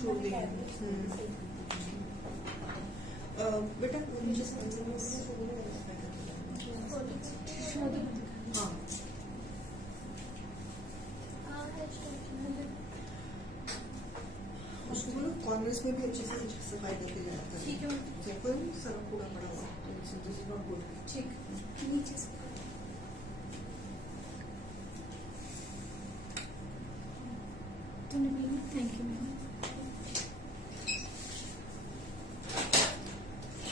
छोड़ देंगे। बेटा मुझे हाँ उसको बोलो कॉर्नर्स में भी अच्छे से सफाई करके जाता है। ठीक है देखो सारा पूरा पड़ा हुआ ठीक नीचे से। Thank you ma'am.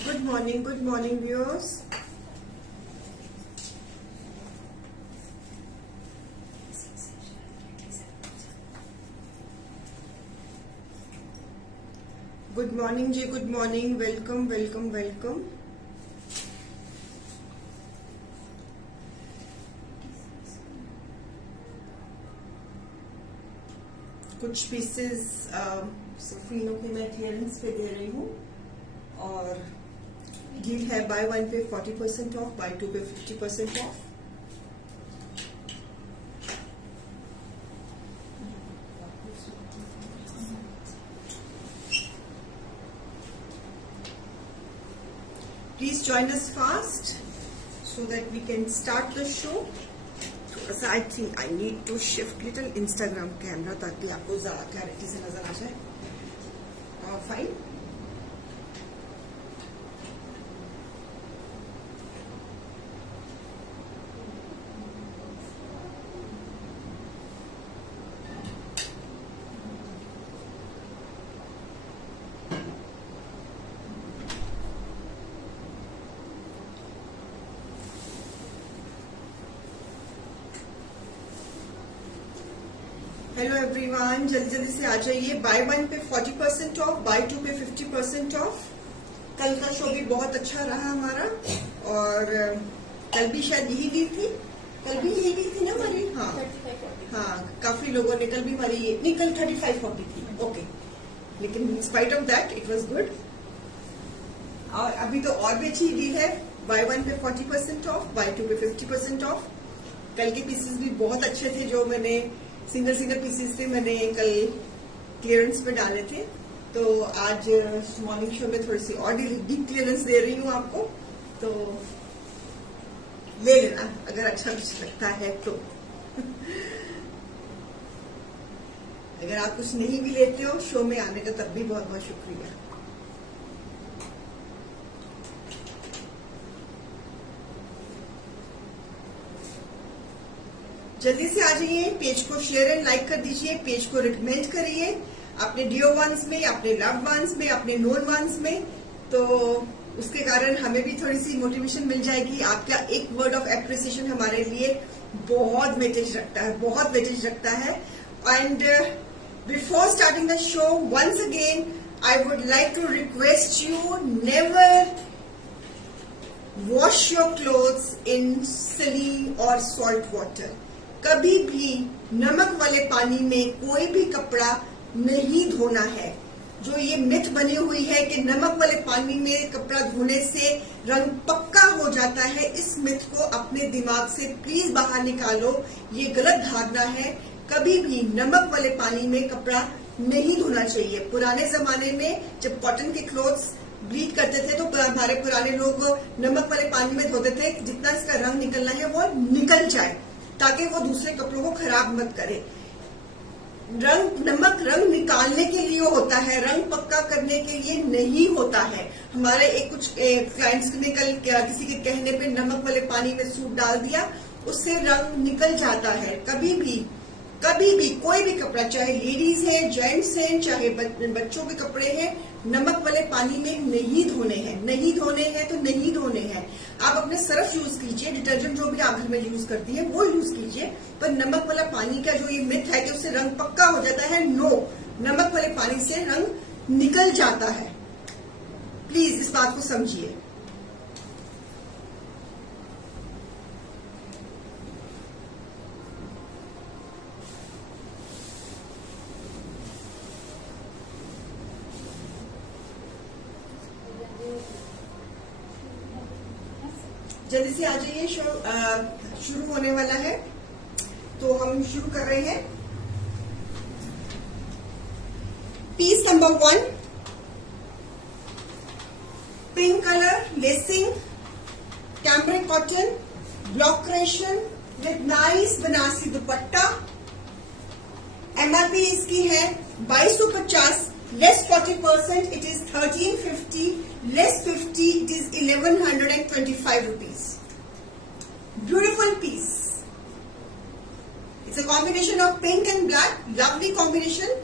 Good morning viewers. Good morning जी, good morning, welcome welcome welcome. कुछ पीसेस सफीनों के मैं क्लियरेंस पे दे रही हूँ और डील है बाय 1 पे 40% ऑफ, बाय 2 पे 50% of. Please join us fast so that we can start the show. So I think I need to shift little Instagram camera ताकि आपको ज़्यादा क्लैरिटी से नजर आ जाए। फाइन। हेलो एवरीवन, जल्दी जल्दी से आ जाइए। बाय 1 पे 40% ऑफ, बाय 2 पे 50% ऑफ। कल का शो भी बहुत अच्छा रहा हमारा और कल भी शायद यही डील थी। कल भी यही डील थी ना हमारी? हाँ काफी लोगों ने कल भी हमारी नहीं, कल 35-40 थी। ओके, लेकिन इन spite of that it was good. और अभी तो और भी अच्छी डील है। बाय 1 पे 40% ऑफ, बाय 2 पे 50% ऑफ। कल के पीसेस भी बहुत अच्छे थे जो मैंने सिंगल पीसेस थे, मैंने कल क्लियरेंस पे डाले थे। तो आज मॉर्निंग शो में थोड़ी सी और डीप क्लियरेंस दे रही हूँ आपको, तो ले लेना अगर अच्छा कुछ लगता है तो। अगर आप कुछ नहीं भी लेते हो शो में आने का तब भी बहुत बहुत शुक्रिया। जल्दी से आ जाइए, पेज को शेयर एंड लाइक कर दीजिए, पेज को रिकमेंड करिए अपने डियर वंस में, अपने लव वंस में, अपने नोन वंस में। तो उसके कारण हमें भी थोड़ी सी मोटिवेशन मिल जाएगी। आपका एक वर्ड ऑफ एप्रिसिएशन हमारे लिए बहुत वेटेज रखता है, बहुत वेटेज रखता है। And before starting the show once again I would like to request you, never wash your clothes in saline और सॉल्ट वाटर। कभी भी नमक वाले पानी में कोई भी कपड़ा नहीं धोना है। जो ये मिथ बनी हुई है कि नमक वाले पानी में कपड़ा धोने से रंग पक्का हो जाता है, इस मिथ को अपने दिमाग से प्लीज बाहर निकालो। ये गलत धारणा है। कभी भी नमक वाले पानी में कपड़ा नहीं धोना चाहिए। पुराने जमाने में जब कॉटन के क्लोथ्स ब्लीच करते थे तो हमारे पुराने लोग नमक वाले पानी में धोते थे, जितना इसका रंग निकलना है वो निकल जाए, ताकि वो दूसरे कपड़ों को खराब मत करे। नमक रंग निकालने के लिए होता है, रंग पक्का करने के लिए नहीं होता है। हमारे कुछ क्लाइंट्स ने कल किसी के कहने पे नमक वाले पानी में सूप डाल दिया, उससे रंग निकल जाता है। कभी भी कोई भी कपड़ा, चाहे लेडीज है, जेंट्स हैं, चाहे बच्चों के कपड़े हैं, नमक वाले पानी में नहीं धोने हैं। नहीं धोने हैं तो नहीं धोने हैं। आप अपने सर्फ यूज कीजिए, डिटर्जेंट जो भी आप घर में यूज करती है वो यूज कीजिए, पर नमक वाला पानी का जो ये मिथ है कि उससे रंग पक्का हो जाता है, नो, नमक वाले पानी से रंग निकल जाता है। प्लीज इस बात को समझिए। जल्दी से आ जाइए, शो शुरू होने वाला है, तो हम शुरू कर रहे हैं। Piece number 1, pink color, lacing, cambric cotton, block creation with nice Banarasi dupatta. MRP इसकी है 2250, less 40%, it is 1350, less 50, it is 1125 rupees. Beautiful piece. It's a combination of pink and black, lovely combination.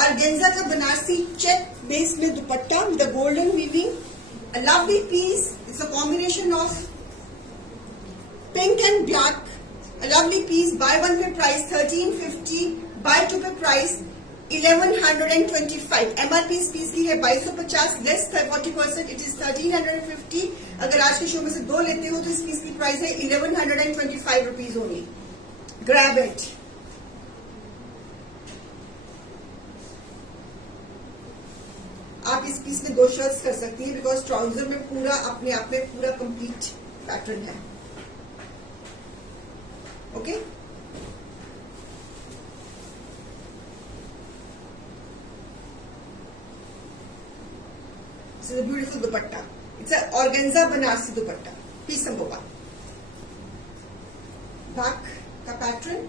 Organza का Banarasi check base में dupatta with the golden weaving, a lovely piece. It's a combination of pink and black, a lovely piece. Buy one पे price 1350, buy two पे price 1125. MRP इस piece की है 2250, less 40%, it is 1350. अगर आज के शो में से दो लेते हो तो इस पीस की प्राइस है 1125 रुपीज ओनली. Grab it. आप इस पीस में दो शर्ट्स कर सकती हैं बिकॉज ट्राउजर में पूरा अपने आप में पूरा कंप्लीट पैटर्न है. Okay, this is a beautiful dupatta. It's a organza Banarasi dupatta. Piece number 1. Back का pattern,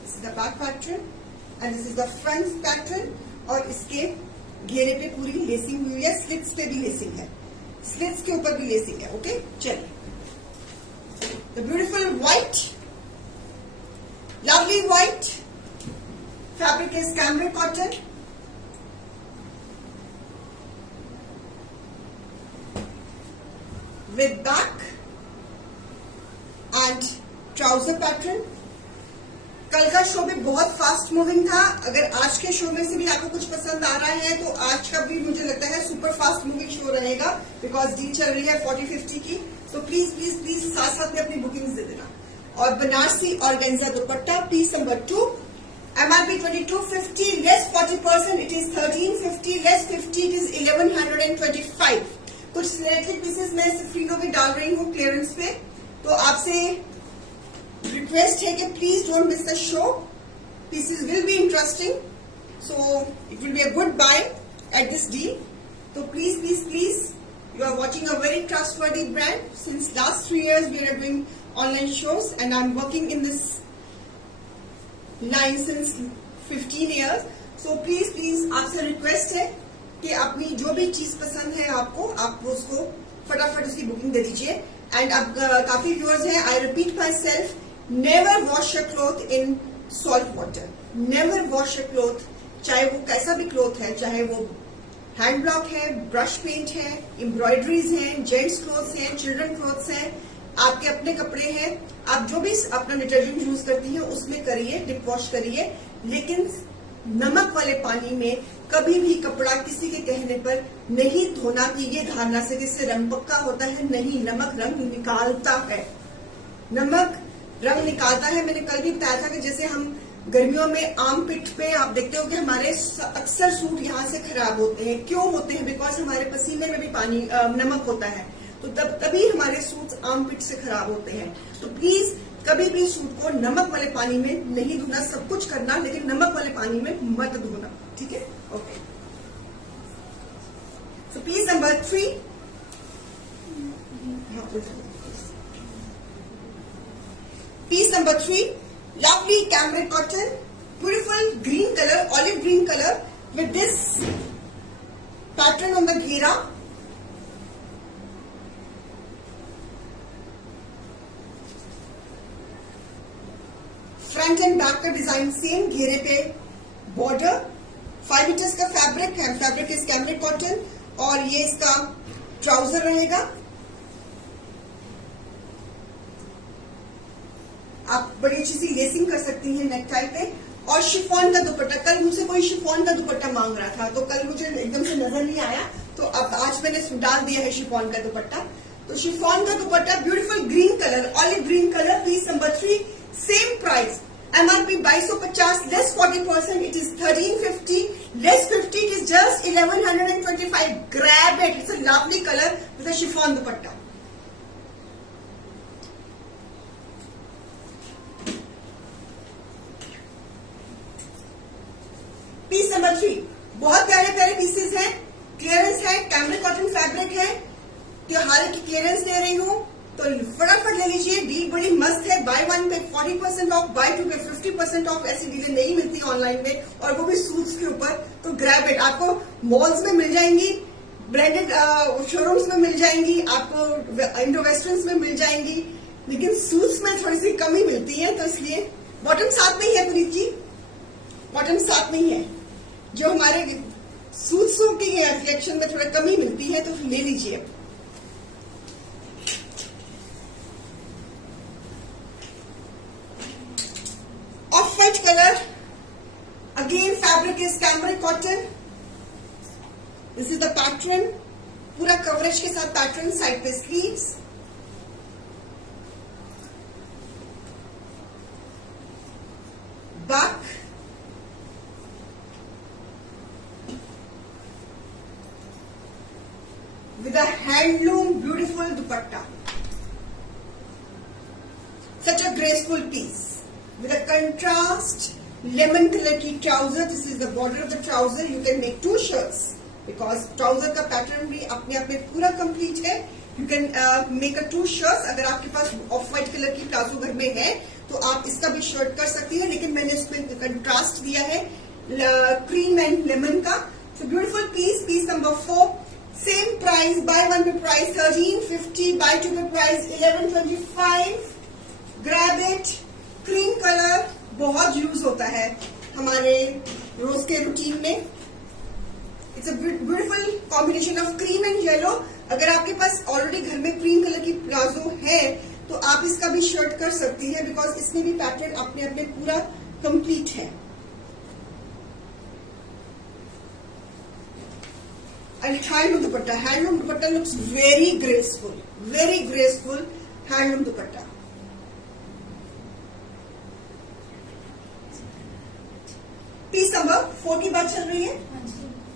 this is the back pattern and this is the front pattern. और इसके घेरे पे पूरी लेसिंग हुई है, स्लिट्स पे भी लेसिंग है, स्लिट्स के ऊपर भी लेसिंग है. ओके, चलिए. The beautiful white, lovely white, fabric is cambric cotton. With back and trouser pattern. कल का शो भी बहुत फास्ट मूविंग था. अगर आज के शो में से भी आपको कुछ पसंद आ रहा है तो आज का भी मुझे लगता है सुपर फास्ट मूविंग शो रहेगा बिकॉज डील चल रही है 40-50 की. तो प्लीज प्लीज प्लीज साथ साथ में अपनी बुकिंग्स दे देना. और Banarasi organza dupatta, piece number 2. MRP 2250, less 40%, it is 1350, less 50, it is 1125. कुछ सिलेक्टेड पीसेस मैं सिर्फ भी डाल रही हूँ क्लियरेंस पे. तो आपसे रिक्वेस्ट है कि please don't miss the show. Pieces will be interesting, so it will be a good buy at this deal. तो please please please, you are watching a very trustworthy brand. Since last 3 years we are doing online shows and I am working in this line since 15 years. So please please आपसे request है कि अपनी जो भी चीज पसंद है आपको, आप उसको फटाफट उसकी बुकिंग दे दीजिए. एंड अब काफी व्यूअर्स हैं. I repeat my self, never wash a cloth in salt water. Never wash a cloth, चाहे वो कैसा भी क्लोथ है, चाहे वो हैंड ब्लॉक है, ब्रश पेंट है, एम्ब्रॉयडरीज हैं, जेंट्स क्लोथ्स हैं, चिल्ड्रन क्लोथ्स हैं, आपके अपने कपड़े हैं. आप जो भी अपना डिटर्जेंट यूज करती हैं उसमें करिए, डिप वॉश करिए. लेकिन नमक वाले पानी में कभी भी कपड़ा किसी के कहने पर नहीं धोना कि ये धारणा से किससे रंग पक्का होता है. नहीं, नमक रंग निकालता है. नमक रंग निकालता है. मैंने कल भी बताया था कि जैसे हम गर्मियों में आम पिट पे आप देखते हो कि हमारे अक्सर सूट यहाँ से खराब होते हैं. क्यों होते हैं? बिकॉज हमारे पसीने में भी पानी नमक होता है. तो तभी हमारे सूट आम पिट से खराब होते हैं. तो प्लीज कभी भी सूट को नमक वाले पानी में नहीं धोना. सब कुछ करना लेकिन नमक वाले पानी में मत धोना. ठीक है? Okay. So piece number 3. Piece number 3, lovely cambric cotton, beautiful green color, olive green color with this pattern on the ghera. Front end back का डिजाइन सेम, घेरे पे बॉर्डर. 5 मीटर्स का फैब्रिक है. फैब्रिक इज कैमरिक कॉटन और ये इसका trouser रहेगा. आप बड़ी अच्छी सी लेसिंग कर सकती हैं नेक टाई पे. और शिफॉन का दुपट्टा. कल मुझसे कोई शिफॉन का दुपट्टा मांग रहा था तो कल मुझे एकदम से नजर नहीं आया, तो अब आज मैंने डाल दिया है शिफॉन का दुपट्टा. तो शिफॉन का dupatta, beautiful green colour, olive green colour, piece number 3, same price. MRP 2250, less 40%, it is 1350, less 50, it is just 1125. Grab it. It's a lovely colour with a chiffon dupatta. Piece number 3, बहुत प्यारे प्यारे pieces हैं, clearance है, cambric cotton fabric है, त्योहार की clearance दे रही हूँ, तो फटाफट ले लीजिए। डील बड़ी मस्त है, बाय 1 पे 40% ऑफ, बाय 2 पे 50% ऑफ। ऐसी डीलें नहीं मिलती ऑनलाइन में, और वो भी सूट्स के ऊपर। तो ग्रैब इट, आपको मॉल्स में मिल जाएंगी, ब्रांडेड शोरूम्स में मिल जाएंगी, आपको इंडो वेस्टर्न्स में मिल जाएंगी, लेकिन सूट्स में थोड़ी सी कमी मिलती है, तो इसलिए बॉटम साथ में ही है पुनीत जी, बॉटम साथ में ही है। जो हमारे सूट्सों की कलेक्शन में थोड़ा कमी मिलती है, तो ले लीजिए। Of white colour, again fabric is cambric cotton. This is the pattern, पूरा कवरेज के साथ पैटर्न, साइड पे sleeves, back, with a handloom beautiful dupatta. Such a graceful piece with a contrast lemon color की trouser. This is the border of the trouser. You can make 2 shirts because trouser का pattern भी अपने आप में पूरा complete है. You can make a 2 shirts. अगर आपके पास ऑफ व्हाइट कलर की प्लाजो घर में है तो आप इसका भी शर्ट कर सकती हैं, लेकिन मैंने इसमें कंट्रास्ट दिया है क्रीम एंड लेमन का. So beautiful piece, piece number 4. Same price, buy 1 pay price 1350, buy 2 पे price 1125. Grab it. Cream colour बहुत यूज होता है हमारे रोज के रूटीन में. It's a beautiful combination of cream and yellow. अगर आपके पास ऑलरेडी घर में क्रीम कलर की प्लाजो है तो आप इसका भी शर्ट कर सकती है, बिकॉज इसमें भी पैटर्न अपने अपने पूरा कंप्लीट है. Handloom dupatta, handloom dupatta looks very graceful handloom dupatta. Piece number 4 की बात चल रही है.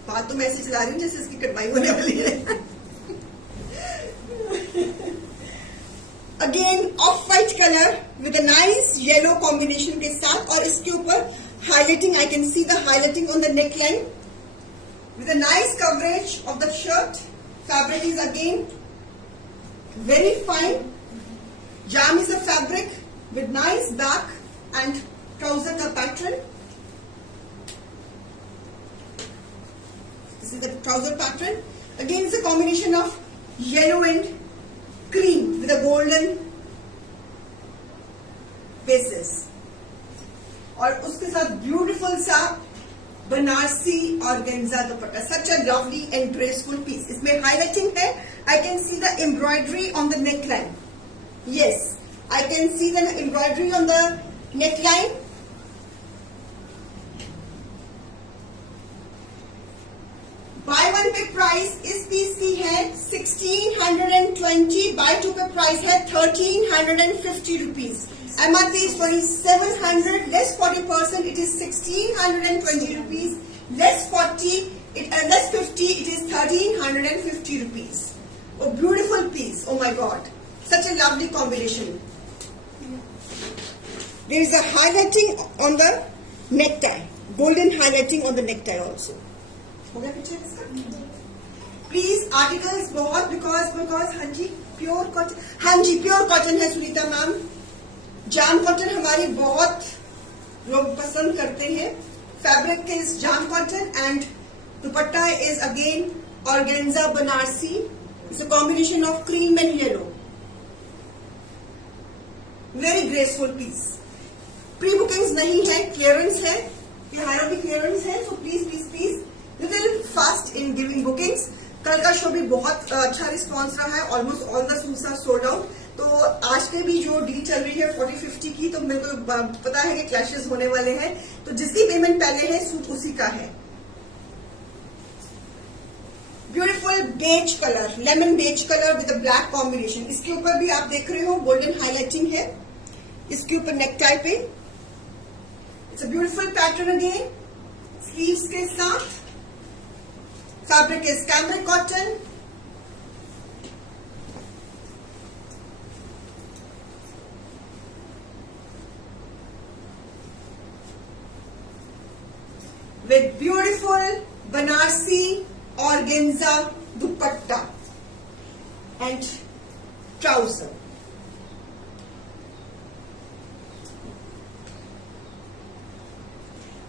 बात तो मैं ऐसी चला रही हूँ जैसे इसकी कटवाई होने वाली है. Again of white colour with a nice yellow combination के साथ, और इसके ऊपर highlighting, I can see the highlighting on the neck line with a nice coverage of the shirt. Fabric is again very fine. Jam is a fabric with nice back and trouser ka pattern. This is the trouser pattern. Again, it's a combination of yellow and cream with a golden basis. और उसके साथ beautiful सा Banarasi organza dupatta. Such a lovely and graceful piece. इसमें highlighting है. I can see the embroidery on the neck line. Yes, I can see the embroidery on the neck line. Buy 1 pay price इस piece की है 1620, bye 2 पे price है 1350 rupees. MRP is 2700, less 40%, it is 1620 rupees, less 50, it is 1350 rupees. Oh, beautiful piece. Oh my God. Such a lovely combination. There is a highlighting on the necktie, golden highlighting on the necktie also. हो गया picture इसका? Please, articles बहुत because हाँ जी pure cotton, हाँ जी pure cotton है Sunita ma'am. जाम cotton हमारे बहुत लोग पसंद करते हैं. Fabric is jam cotton and dupatta is again organza Banarasi. It's a combination of cream and yellow. Very graceful piece. Pre bookings नहीं है, क्लियरेंस है. त्योहारों की क्लियरेंस है, so please little fast in giving bookings. कल का शो भी बहुत अच्छा रिस्पॉन्स रहा है. Almost all the suits are sold out. तो आज के भी जो डील चल रही है 40-50 की, तो मेरे को पता है कि क्लैशेस होने वाले हैं. तो जिसकी पेमेंट पहले है सूट उसी का है. Beautiful beige colour, lemon beige colour with a black combination. इसके ऊपर भी आप देख रहे हो गोल्डन हाईलाइटिंग है. इसके ऊपर नेक टाई पे it's a beautiful pattern again, sleeves के साथ. Fabric is cambric cotton. with beautiful Banarsi organza dupatta and trouser.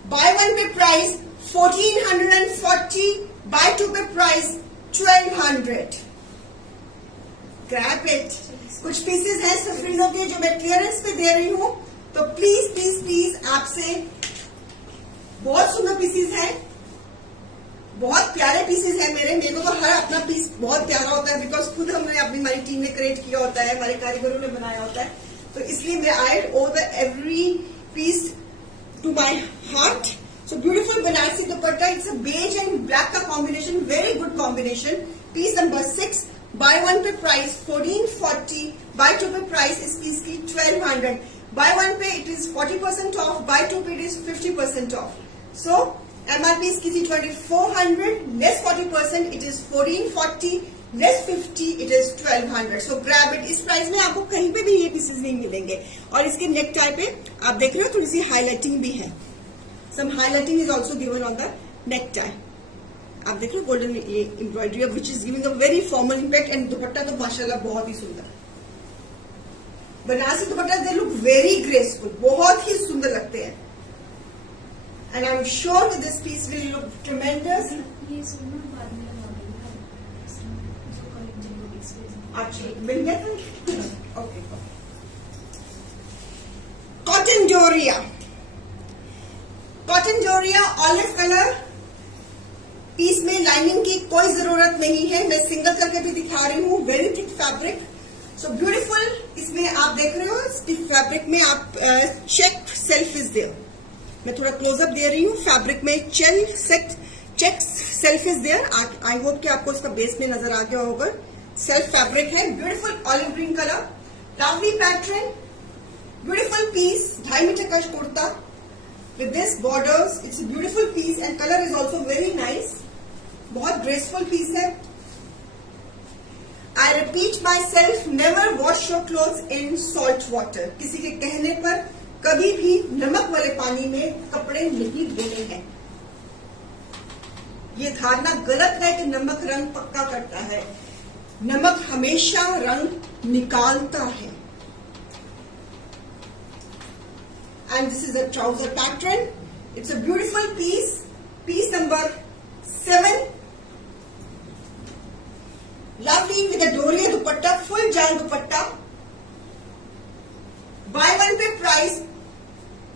Buy one पे प्राइस 1440, buy two पे प्राइस 1200. Grab it. कुछ पीसेस हैं सफरीनों के जो मैं क्लियरेंस पे दे रही हूँ, तो प्लीज प्लीज प्लीज आपसे, बहुत सुंदर पीसेस हैं, बहुत प्यारे पीसेस हैं मेरे को तो हर अपना पीस बहुत प्यारा होता है, बिकॉज खुद हमने अपनी हमारी टीम ने क्रिएट किया होता है, हमारे कारीगरों ने बनाया होता है, तो इसलिए मैं I owe the every piece to my heart. So beautiful Banarsi dupatta. It's a beige and black का combination, very good combination. Piece number 6. Buy one पे price 1440. Buy two पे price इस piece की 1200. Buy one पे it is 40% off. Buy two पे it is 50% off. So MRP इसकी थी 2400. Less 40% it is 1440. Less 50 it is 1200. So grab it. इस price में आपको कहीं पे भी ये पीसेस नहीं मिलेंगे. और इसके नेक टाई पे आप देख रहे हो थोड़ी सी हाईलाइटिंग भी है. Some highlighting is also given on the neck tie. आप देख रहे हो golden embroidery which is giving a very formal impact and दुपट्टा तो माशाल्लाह बहुत ही सुंदर. बनारसी दुपट्टा they look very graceful. बहुत ही सुंदर लगते हैं. And I'm sure that this piece will look tremendous. अच्छा मिल गया था. ओके. कॉटन डोरिया. कॉटन डोरिया ऑलिव कलर पीस में लाइनिंग की कोई जरूरत नहीं है. मैं सिंगल करके भी दिखा रही हूँ. Very thick fabric. So beautiful. इसमें आप देख रहे हो स्टिफ फैब्रिक में आप चेक सेल्फ इज देयर. मैं थोड़ा क्लोजअप दे रही हूँ. फैब्रिक में check self is there. I hope कि आपको इसका बेस में नजर आ गया होगा. सेल्फ फैब्रिक है. Beautiful olive green colour. Lovely pattern. Beautiful piece. 2.5 meter का kurta with this borders. It's a beautiful piece and color is also very nice. बहुत graceful piece है. I repeat myself, never wash your clothes in salt water. किसी के कहने पर कभी भी नमक वाले पानी में कपड़े नहीं धोने हैं. ये धारणा गलत है कि नमक रंग पक्का करता है. नमक हमेशा रंग निकालता है. And this is a trouser pattern. It's a beautiful piece. Piece number 7. Lovely with a Doria dupatta, full jal dupatta. Buy one पे price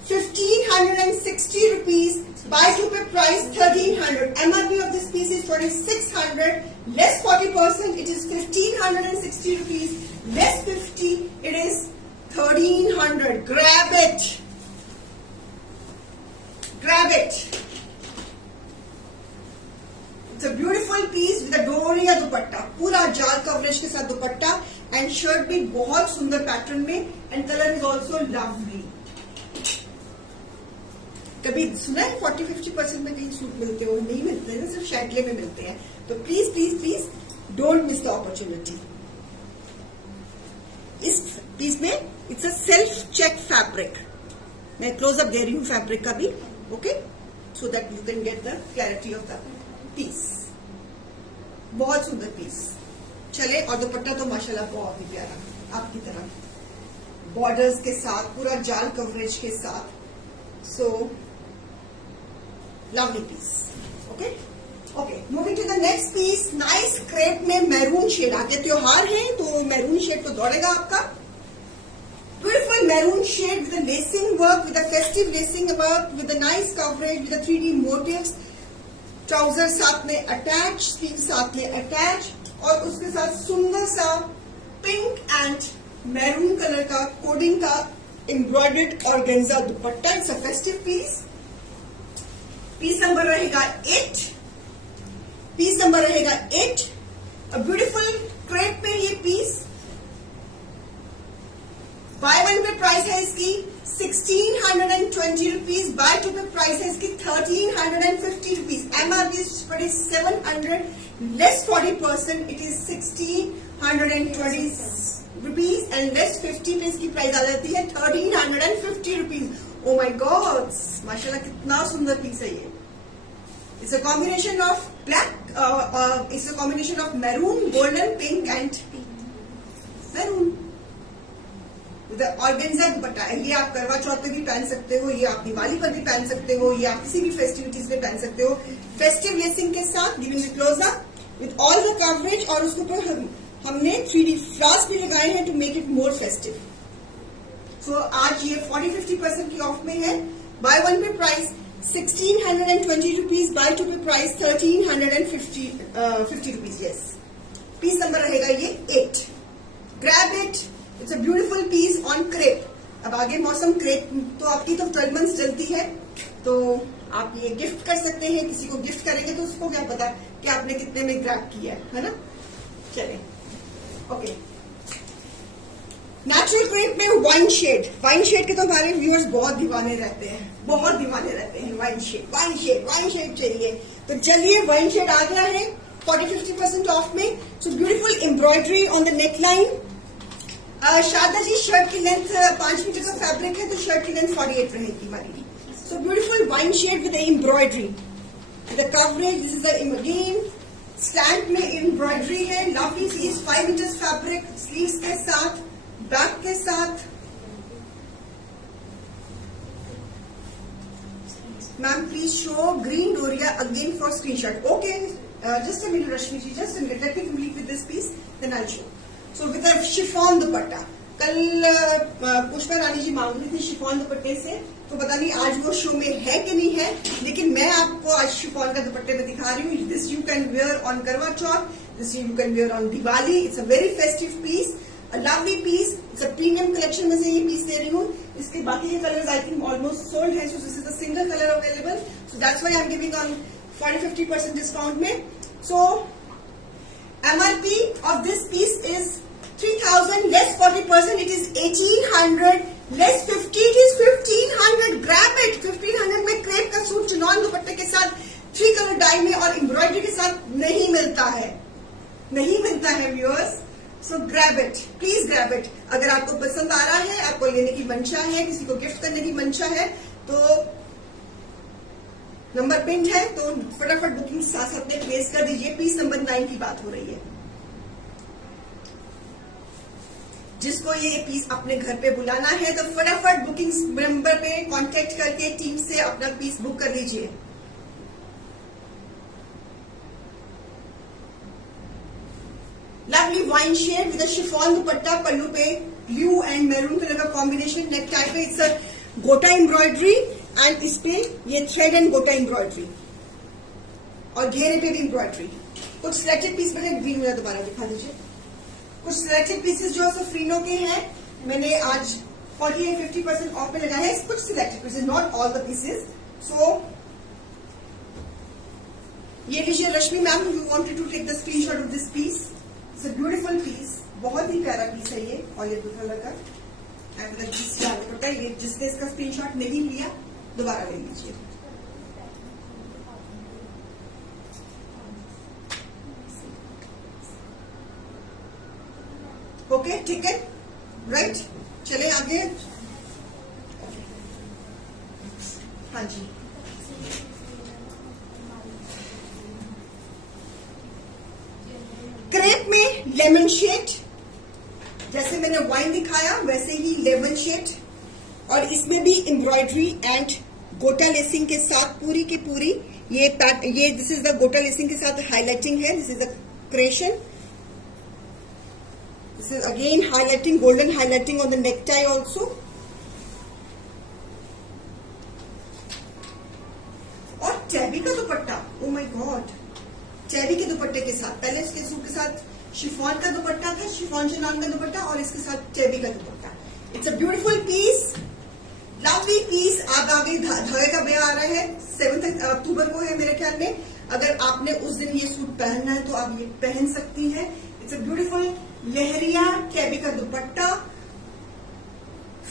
1560 rupees. Buy two पे price 1300. MRP of this piece is 2600. Less 40%. It is 1560 rupees. Less 50. It is 1300. Grab it. Grab it. It's a beautiful piece with a Doria dupatta. पूरा जाल coverage के साथ दुपट्टा and shirt भी बहुत सुंदर pattern में and colour is also lovely. कभी सुना है 40-50% में कहीं सूट मिलते हो? नहीं मिलते हैं, सिर्फ शैटले में मिलते हैं. तो please please please don't miss the opportunity. इस पीस में it's a self check fabric. मैं क्लोजअप दे रही हूँ फैब्रिक का भी. Okay, so that you can get the clarity of the piece. बहुत सुंदर पीस. चले. और दुपट्टा तो माशाल्लाह बहुत ही प्यारा आपकी तरह बॉर्डर्स के साथ, पूरा जाल कवरेज के साथ. So lovely piece. Okay okay. Moving to the next piece. Nice crepe में मैरून शेड. आगे त्योहार है तो मैरून शेड तो दौड़ेगा आपका. Beautiful maroon shade with the lacing work, with the festive lacing work, with the nice coverage, with the 3D motifs. Trouser साथ में attach, sleeve साथ में attach, और उसके साथ सुंदर सा pink and maroon कलर का कोडिंग का embroidered organza dupatta. It's a festive piece. Piece number रहेगा 8. Piece number रहेगा 8. A beautiful crepe में ये piece. बाय वन पे प्राइस है इसकी 1620 रुपीज. बाय टू पे प्राइस है इसकी 1350 rupees. MRP is 700. Less 40%. It is 1620 rupees and less 50 पे इसकी प्राइस आ जाती है 1350 रुपीज. ओ माई गॉड, माशाल्लाह कितना सुंदर पीस है ये. It's a combination of black, it's a combination of maroon, golden, pink and maroon. Organza दुपट्टा है। ये आप करवा चौथ पे भी पहन सकते हो, ये आप दिवाली पर भी पहन सकते हो, ये आप किसी भी फेस्टिविटीज में पहन सकते हो। फेस्टिव लेसिंग के साथ giving the closeup with all the coverage, और उसके ऊपर हमने 3D फ्लावर्स भी लगाए हैं to make it more festive. So आज ये 40-50% की ऑफ में है। बाय वन पे प्राइस 1620 रुपीज, बाय टू पे price 1350 rupees. Yes, piece number रहेगा ये 8। Grab it, it's a beautiful piece on crepe. अब आगे मौसम क्रेप तो आपकी तो 12 मंथ्स चलती है, तो आप ये गिफ्ट कर सकते हैं। किसी को गिफ्ट करेंगे तो उसको क्या पता कि आपने कितने में ग्रैब किया है ना। चलिए, ओके। नेचुरल क्रेप में वाइन शेड के तो हमारे व्यूअर्स बहुत दीवाने रहते हैं, बहुत दीवाने रहते हैं। वाइन शेड चाहिए, तो चलिए वाइन शेड आ गया है 40-50% ऑफ में। So beautiful embroidery on the neck line. Sharda ji, shirt की लेंथ 5 मीटर का फैब्रिक है, तो शर्ट की लेंथ 48 रहेगी हमारी। So beautiful wine shade with embroidery, the coverage, this is the again stand में एम्ब्रॉयडरी है। Lovely piece, 5 meter fabric, sleeves के साथ, बैक के साथ। Ma'am please show green doriya again for screenshot. Okay, just a minute Rashmi ji, just a minute, let me complete with this piece, then I show. So with a chiffon dupatta, कल पुष्पा रानी जी मांग रही थी chiffon दुपट्टे से, तो पता नहीं आज वो शो में है कि नहीं है, लेकिन मैं आपको आज शिफॉन का दुपट्टे में दिखा रही हूँ। This you can wear on Karwa Chauth, this you can wear on Diwali. It's a very festive piece, a lovely piece. It's a premium collection में से ये पीस दे रही हूँ। इसके बाकी के colours I think almost sold है, so this is a single colour available, so that's why I am giving on 40-50% discount में। So MRP of this piece is 3000 less 40%, it is 1800 less 50, it is 1500. Grab it, 1500 में crepe का suit chinon दुपट्टे के साथ 3 colour die में और embroidery के साथ नहीं मिलता है, viewers. So grab it, please grab it. अगर आपको पसंद आ रहा है, आपको लेने की मंशा है, किसी को गिफ्ट करने की मंशा है, तो नंबर पिन है, तो फटाफट बुकिंग साथ साथ में प्लेस कर दीजिए। पीस नंबर 9 की बात हो रही है। जिसको ये पीस अपने घर पे बुलाना है, तो फटाफट बुकिंग नंबर पे कांटेक्ट करके टीम से अपना पीस बुक कर लीजिए। Lovely wine shade with chiffon dupatta, pallu पे ब्लू एंड मैरून कलर का कॉम्बिनेशन, नेक टाइप पे it's a gota embroidery, and इस पे ये थ्रेड एंड गोटा एम्ब्रॉयडरी, और घेरे पे भी एम्ब्रॉयडरी। कुछ सिलेक्टेड पीस मैंने ग्रीन में दोबारा दिखा दीजिए। कुछ सिलेक्टेड पीसेस जो सफरीनो के हैं, मैंने आज 40-50% ऑफ में लगाया है। कुछ selected pieces, not all the pieces. So ये लीजिए Rashmi ma'am, you wanted to take the screenshot of this piece. It's a beautiful piece, बहुत ही प्यारा पीस है ये, और ये कलर का एंड ये जिसने इसका स्क्रीनशॉट नहीं लिया दोबारा ले लीजिए। ओके, ठीक है, राइट। चले आगे। हाँ जी, क्रेप में लेमन शेड, जैसे मैंने वाइन दिखाया वैसे ही लेमन शेड, और इसमें भी एम्ब्रॉयडरी एंड गोटा लेसिंग के साथ पूरी की पूरी ये दिस इज द गोटा लेसिंग के साथ हाईलाइटिंग है। This is the Christian, this is again highlighting, golden highlighting on the neck tie also. और चैबी का दुपट्टा, ओ माय गॉड, चैबी के दुपट्टे के साथ, पहले इसके सूट के साथ शिफॉन का दुपट्टा था, शिफॉन चिनॉन का दुपट्टा, और इसके साथ चैबी का dupatta. It's a beautiful piece, lovely piece. आप आगे धागे का ब्याह आ रहा है, 7 अक्टूबर को है मेरे ख्याल में। अगर आपने उस दिन ये सूट पहनना है तो आप ये पहन सकती हैं। इट्स अ ब्यूटीफुल लहरिया चैबी का दुपट्टा,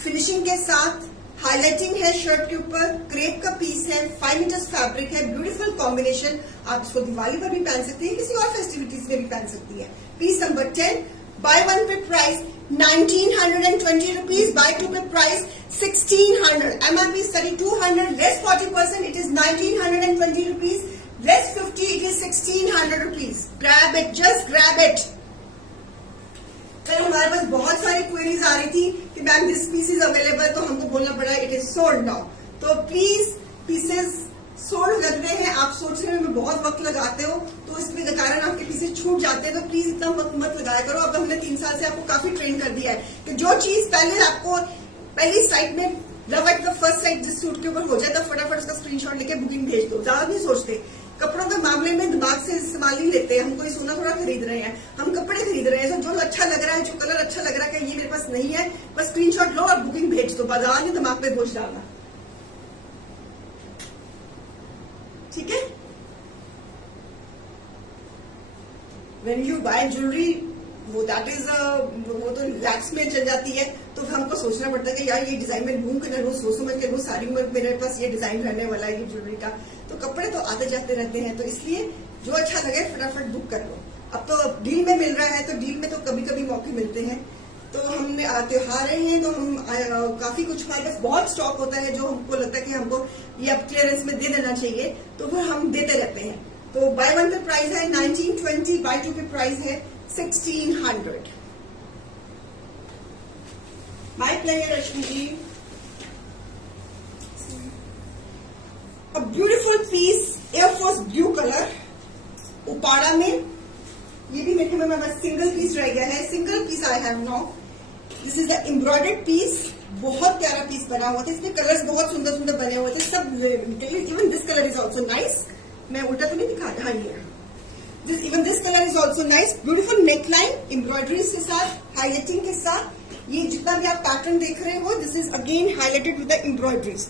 फिनिशिंग के साथ हाईलाइटिंग है शर्ट के ऊपर, क्रेप का पीस है, 5 मीटर्स फैब्रिक है, ब्यूटीफुल कॉम्बिनेशन। आप इसको दिवाली पर भी पहन सकती हैं, किसी और फेस्टिविटीज में भी पहन सकती है। पीस नंबर 10, बाय वन पे प्राइस 1920 रुपीज, बाय टू पे price 1600। MRP 3200 less 40%, it is 1920 rupees less 50, it is 1600 rupees. Grab it, just grab it. कल हमारे पास बहुत सारी क्वेरीज आ रही थी कि ma'am this piece is available, तो हमको बोलना पड़ा इट इज सोल्ड नाउ. तो प्लीज पीसेस सोल्ड लग रहे हैं, आप सोचने में बहुत वक्त लगाते हो तो इसके कारण आपके पीसेस छूट जाते हैं. तो प्लीज इतना वक्त मत लगाया करो. अब हमने 3 साल से आपको काफी ट्रेन कर दिया है कि जो चीज पहले आपको पहली साइट में love at the first sight जिस सूट के ऊपर हो जाए तो फटाफट उसका स्क्रीनशॉट लेके बुकिंग भेज दो. ज्यादा नहीं सोचते. कपड़ों के मामले में दिमाग से इस्तेमाल नहीं लेते. हम कोई सोना थोड़ा खरीद रहे हैं, हम कपड़े खरीद रहे हैं. तो जो अच्छा लग रहा है, जो कलर अच्छा लग रहा है कि ये मेरे पास नहीं है, बस स्क्रीनशॉट लो और बुकिंग भेज दो. बाजार में दिमाग पे बोझ डालना. ठीक है. When you buy jewelry, वो दैट इज वो तो लैक्स में चल जाती है. तो हमको सोचना पड़ता है कि यार ये डिजाइन में लूं कि ना लूं, सोच समझ के लूं. सारी में मेरे पास ये डिजाइन रहने वाला है ये ज्वेलरी का. तो कपड़े तो आते जाते रहते हैं, तो इसलिए जो अच्छा लगे फटाफट बुक कर लो. अब तो डील में मिल रहा है, तो डील में तो कभी कभी मौके मिलते हैं. तो हमने त्योहार रहे हैं तो हम काफी कुछ हमारे पास बहुत स्टॉक होता है जो हमको लगता है कि हमको ये अब क्लियरेंस में दे देना चाहिए, तो फिर हम देते रहते हैं. तो बाय 1 पे प्राइस है 1920, बाय 2 पे प्राइस है 1600. My player Rashmi ji, a beautiful piece airforce blue colour Uppada में. ये भी मेरे में बस सिंगल पीस रह गया है. Single piece I have now. This is the embroidered piece. बहुत प्यारा पीस बना हुआ था. इसमें कलर्स बहुत सुंदर सुंदर बने हुए थे सब. Even this colour is also nice. मैं उल्टा तो नहीं दिखा रहा. हाँ, ये even this colour is also nice. Beautiful neckline embroidery के साथ, हाईलाइटिंग के साथ. ये जितना भी आप पैटर्न देख रहे हो, this is again highlighted with the embroideries.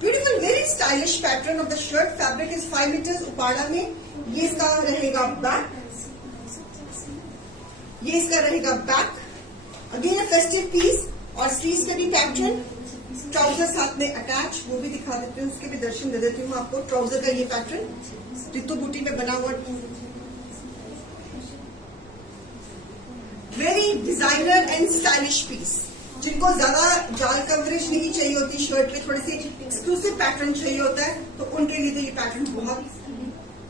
Beautiful very stylish pattern of the shirt. Fabric is 5 meters Uppada में. ये इसका रहेगा बैक. ये इसका रहेगा back. Again a festive piece. और स्लीव्स पे भी पैटर्न. ट्राउजर साथ में अटैच, वो भी दिखा देती हूँ, उसके भी दर्शन दे देती हूँ आपको. ट्राउजर का ये पैटर्न रितु बूटी में बना हुआ. Very designer and stylish piece. जिनको ज्यादा जाल कवरेज नहीं चाहिए होती शर्ट पे, थोड़े से एक्सक्लूसिव पैटर्न चाहिए होता है, तो उनके लिए तो ये पैटर्न बहुत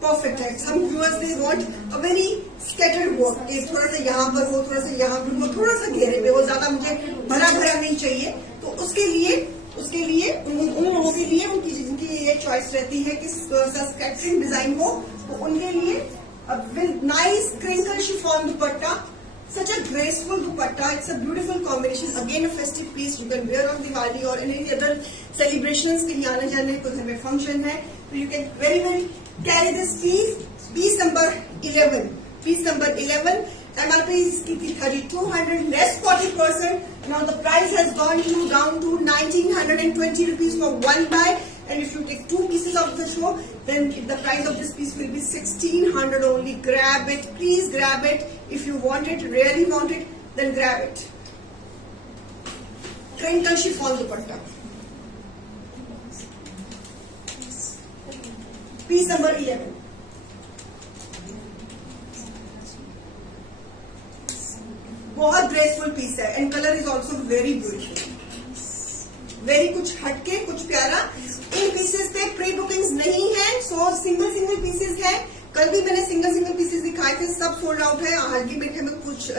परफेक्ट है. Some viewers they want a very scattered work, कि थोड़ा सा यहाँ पर हो, थोड़ा सा यहाँ पर हो, थोड़ा सा घेरे पे हो, ज्यादा मुझे भरा भरा नहीं चाहिए. तो उसके लिए उन लोगों के लिए उनकी जिनकी ये चॉइस रहती है कि थोड़ा सा स्कैटरिंग डिजाइन हो, तो उनके लिए with nice crinkle chiffon dupatta. Such a graceful dupatta. It's a beautiful combination. Again, a festive piece you can wear on Diwali or any other celebrations. के लिए आने जाने को घर में function है, तो you can very carry this piece. Piece number 11. Piece number 11. MRP इसकी थी 3200, less 40%. Now the price has gone down to 1920 rupees for one buy. And if you take 2 pieces of the show, then the price of this piece will be 1600 only. Grab it, please grab it. If you want it, really want it, then grab it. Crinkle chiffon dupatta. Piece number 11. बहुत graceful piece है and colour is also very beautiful. Very कुछ हटके, कुछ प्यारा. इन pieces पे pre bookings नहीं है, सो single pieces है. कल भी मैंने सिंगल पीसेस दिखाए थे, सब सोल्ड आउट है. आज भी मेरे में कुछ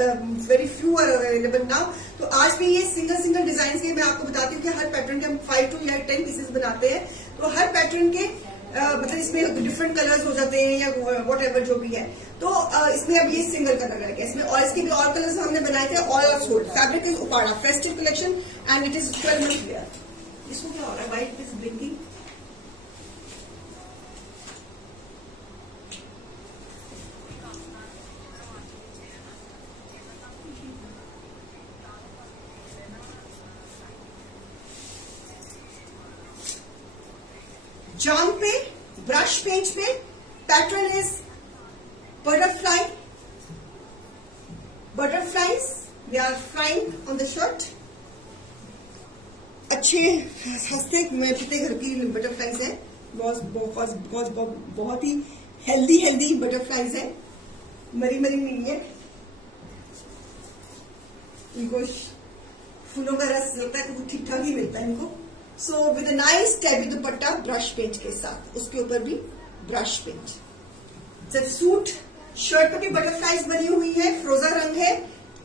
very few are available now. तो आज भी ये सिंगल डिजाइन के मैं आपको बताती हूँ कि हर पैटर्न के हम 5 to 10 पीसेस बनाते हैं. तो हर पैटर्न के मतलब इसमें डिफरेंट कलर्स हो जाते हैं या वॉट एवर जो भी है. तो इसमें अब ये सिंगल कलर रह गया इसमें. और इसके भी और कलर्स हमने बनाए थे, all are sold. Fabric is Uppada, festive collection and it is 12 month wear. इसको क्या हो रहा है? White is blinking. जाम पे, ब्रश पेज पे pattern is butterflies. They are flying on the shirt. अच्छे हंसते पिते घर की बटरफ्लाइज है. बहुत ही हेल्दी बटरफ्लाइज है. मरी नहीं है. इनको फूलों का रस लगता है तो ठीक ठाक ही मिलता है इनको. सो with a nice tabby dupatta brush page के साथ, उसके ऊपर भी ब्रश पेज. सूट शर्ट पे बटरफ्लाइज बनी हुई है, फ्रोजा रंग है,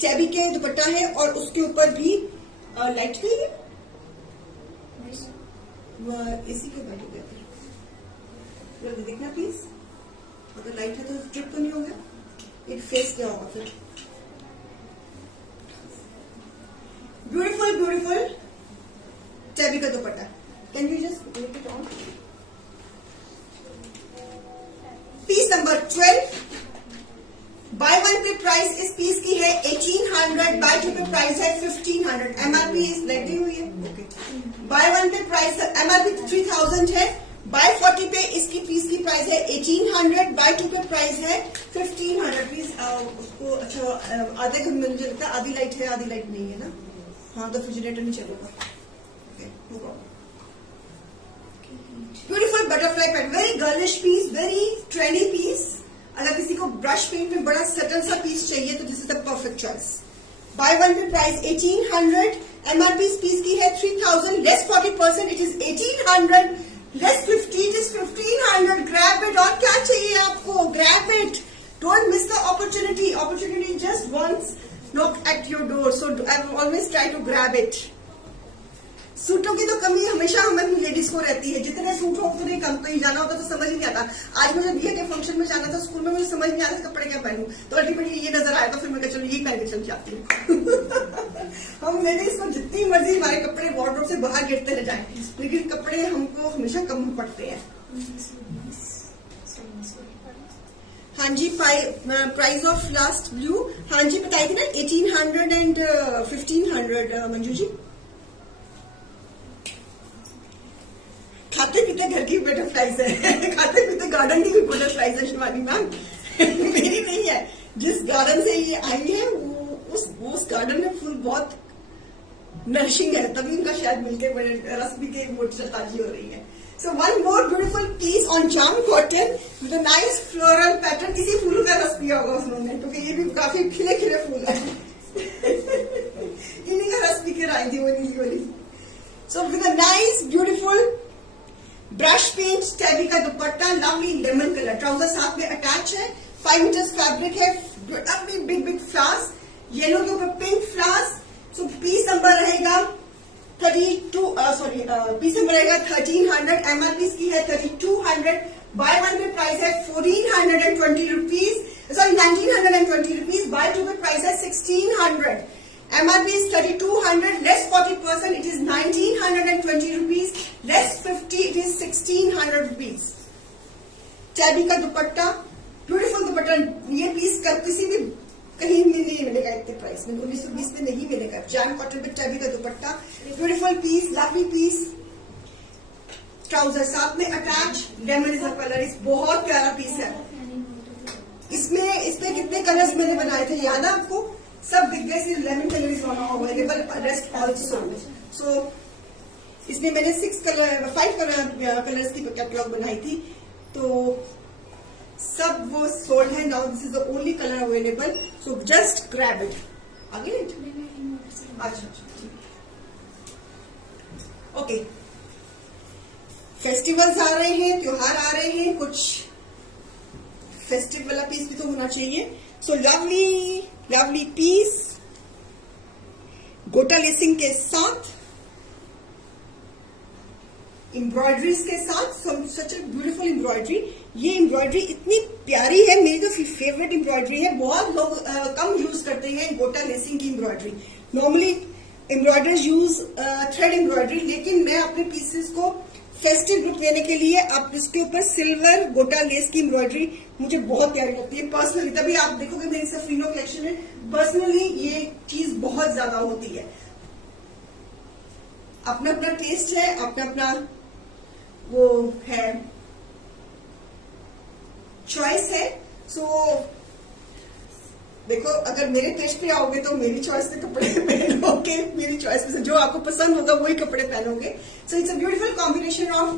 टैबी के दुपट्टा है और उसके ऊपर भी लाइट भी है, इसी के ऊपर देखना प्लीज, अगर लाइट है तो ट्रिप तो नहीं होगा, एक फेस क्या होगा फिर। ब्यूटीफुल ब्यूटीफुल टैबी का dupatta, can you just make it on. Piece number 12, buy one पे प्राइस इस पीस की है 1800, बाय टू पे प्राइस है 1500, एमआरपी इस लगी हुई है। ओके, बाय वन पे प्राइस एमआरपी 3000 है, बाय 40 पे इसकी पीस की प्राइस है 1800, बाय टू पे प्राइस है 1500। प्लीज उसको अच्छा आधे घंटे में, मुझे लगता है आधी लाइट है आधी लाइट नहीं है ना, हाँ तो रेफ्रिजरेटर नहीं चलेगा। Okay, no problem. Beautiful butterfly pattern, very girlish piece, very trendy piece. अगर किसी को ब्रश पेंट में बड़ा सटल सा पीस चाहिए तो this is the perfect choice. Buy one पे प्राइस 1800, एमआरपी इस पीस की है 3000, less 40%, it is 1800, less 50, it is 1500। Grab it, और क्या चाहिए आपको, grab it, don't miss the opportunity, opportunity just once knock at your door, so I always try to grab it. सूटों की तो कमी हमेशा हमें लेडीज को रहती है, जितने सूट हो उतने कम, कहीं जाना होता तो समझ नहीं आता। आज मुझे बीए के फंक्शन में जाना था स्कूल में, मुझे समझ नहीं आता कपड़े क्या पहनूं, तो अल्टीमेटली ये नजर आया तो फिर मैं कहा चलो यही पहन के चल जाती हूँ। हम लेडीज को जितनी मर्जी हमारे कपड़े वार्डरोब से बाहर गिरते रह जाए, लेकिन कपड़े हमको हमेशा कम पड़ते हैं। हाँ जी, प्राइस ऑफ लास्ट ब्लू, हाँ जी बताई थी ना 1800 एंड 1500 मंजू जी। खाते पीते घर की बटरफ्लाइज है, खाते पीते गार्डन की भी बटरफ्लाइज है शिवानी मैम, मेरी नहीं है। जिस गार्डन से ये आई है वो उस गार्डन में फूल बहुत नरिशिंग है, तभी उनका शायद मिलके रस भी के मोटी ताजी हो रही है। So one more beautiful piece on jam cotton with a nice floral pattern। किसी फूलों का रस पिया होगा उन्होंने, क्योंकि ये भी काफी खिले खिले फूल है। इन्हीं का रस पी के आई थी वो नीली वाली। So with a nice beautiful brush paint टैबी का dupatta, lovely lemon colour, trouser साथ में अटैच है, 5 मीटर्स फैब्रिक है, lovely big big flowers, yellow के ऊपर pink flowers. So piece number रहेगा 32, पीस नंबर रहेगा 1300, एमआरपी की है 3200, बाय वन पे प्राइस है 1420 rupees, sorry 1920 rupees, buy two पे प्राइस है 1600, MRP is 3200, less 40%, it is 1920 rupees, less 50, it is 1600 rupees. Tabby का दुपट्टा, ब्यूटीफुल दुपट्टा, ये पीस किसी भी कहीं भी नहीं मिलेगा इतने प्राइस में, 1920 में नहीं मिलेगा। जैम कॉटन पे टैबी का dupatta, beautiful piece, lovely piece, trouser साथ में अटैच, लेमन इज कलर, इस बहुत प्यारा पीस है। इसमें कितने कलर्स मैंने बनाए थे याद है आपको, सब बिग गए, lemon colour is not available, rest also. So इसमें मैंने 5 कलर्स की कैटलॉग बनाई थी, तो सब वो सोल्ड है now, this is the only colour available, so just grab it. आगे अच्छा ओके, फेस्टिवल्स आ रहे हैं, त्योहार आ रहे हैं, कुछ फेस्टिव वाला पीस भी तो होना चाहिए। सो लवली लवली पीस, गोटा लेसिंग के साथ, एम्ब्रॉयडरीज के साथ, सच ए ब्यूटीफुल एम्ब्रॉयडरी। ये एम्ब्रॉयडरी इतनी प्यारी है, मेरी तो फेवरेट एम्ब्रॉयडरी है। बहुत लोग कम यूज करते हैं गोटा लेसिंग की embroidery, normally embroiderers use thread embroidery, लेकिन मैं अपने पीसेस को फेस्टिव लुक देने के लिए अब इसके ऊपर सिल्वर गोटा लेस की एम्ब्रॉयडरी मुझे बहुत प्यारी लगती है पर्सनली, तभी आप देखोगे मेरी सफरीनो कलेक्शन में पर्सनली ये चीज बहुत ज्यादा होती है। अपना अपना टेस्ट है, अपना अपना वो है, चॉइस है। सो देखो, अगर मेरे टेस्ट पे आओगे तो मेरी चॉइस के कपड़े पहनोगे, मेरी चॉइस में जो आपको पसंद होगा वही कपड़े पहनोगे। So it's a beautiful combination of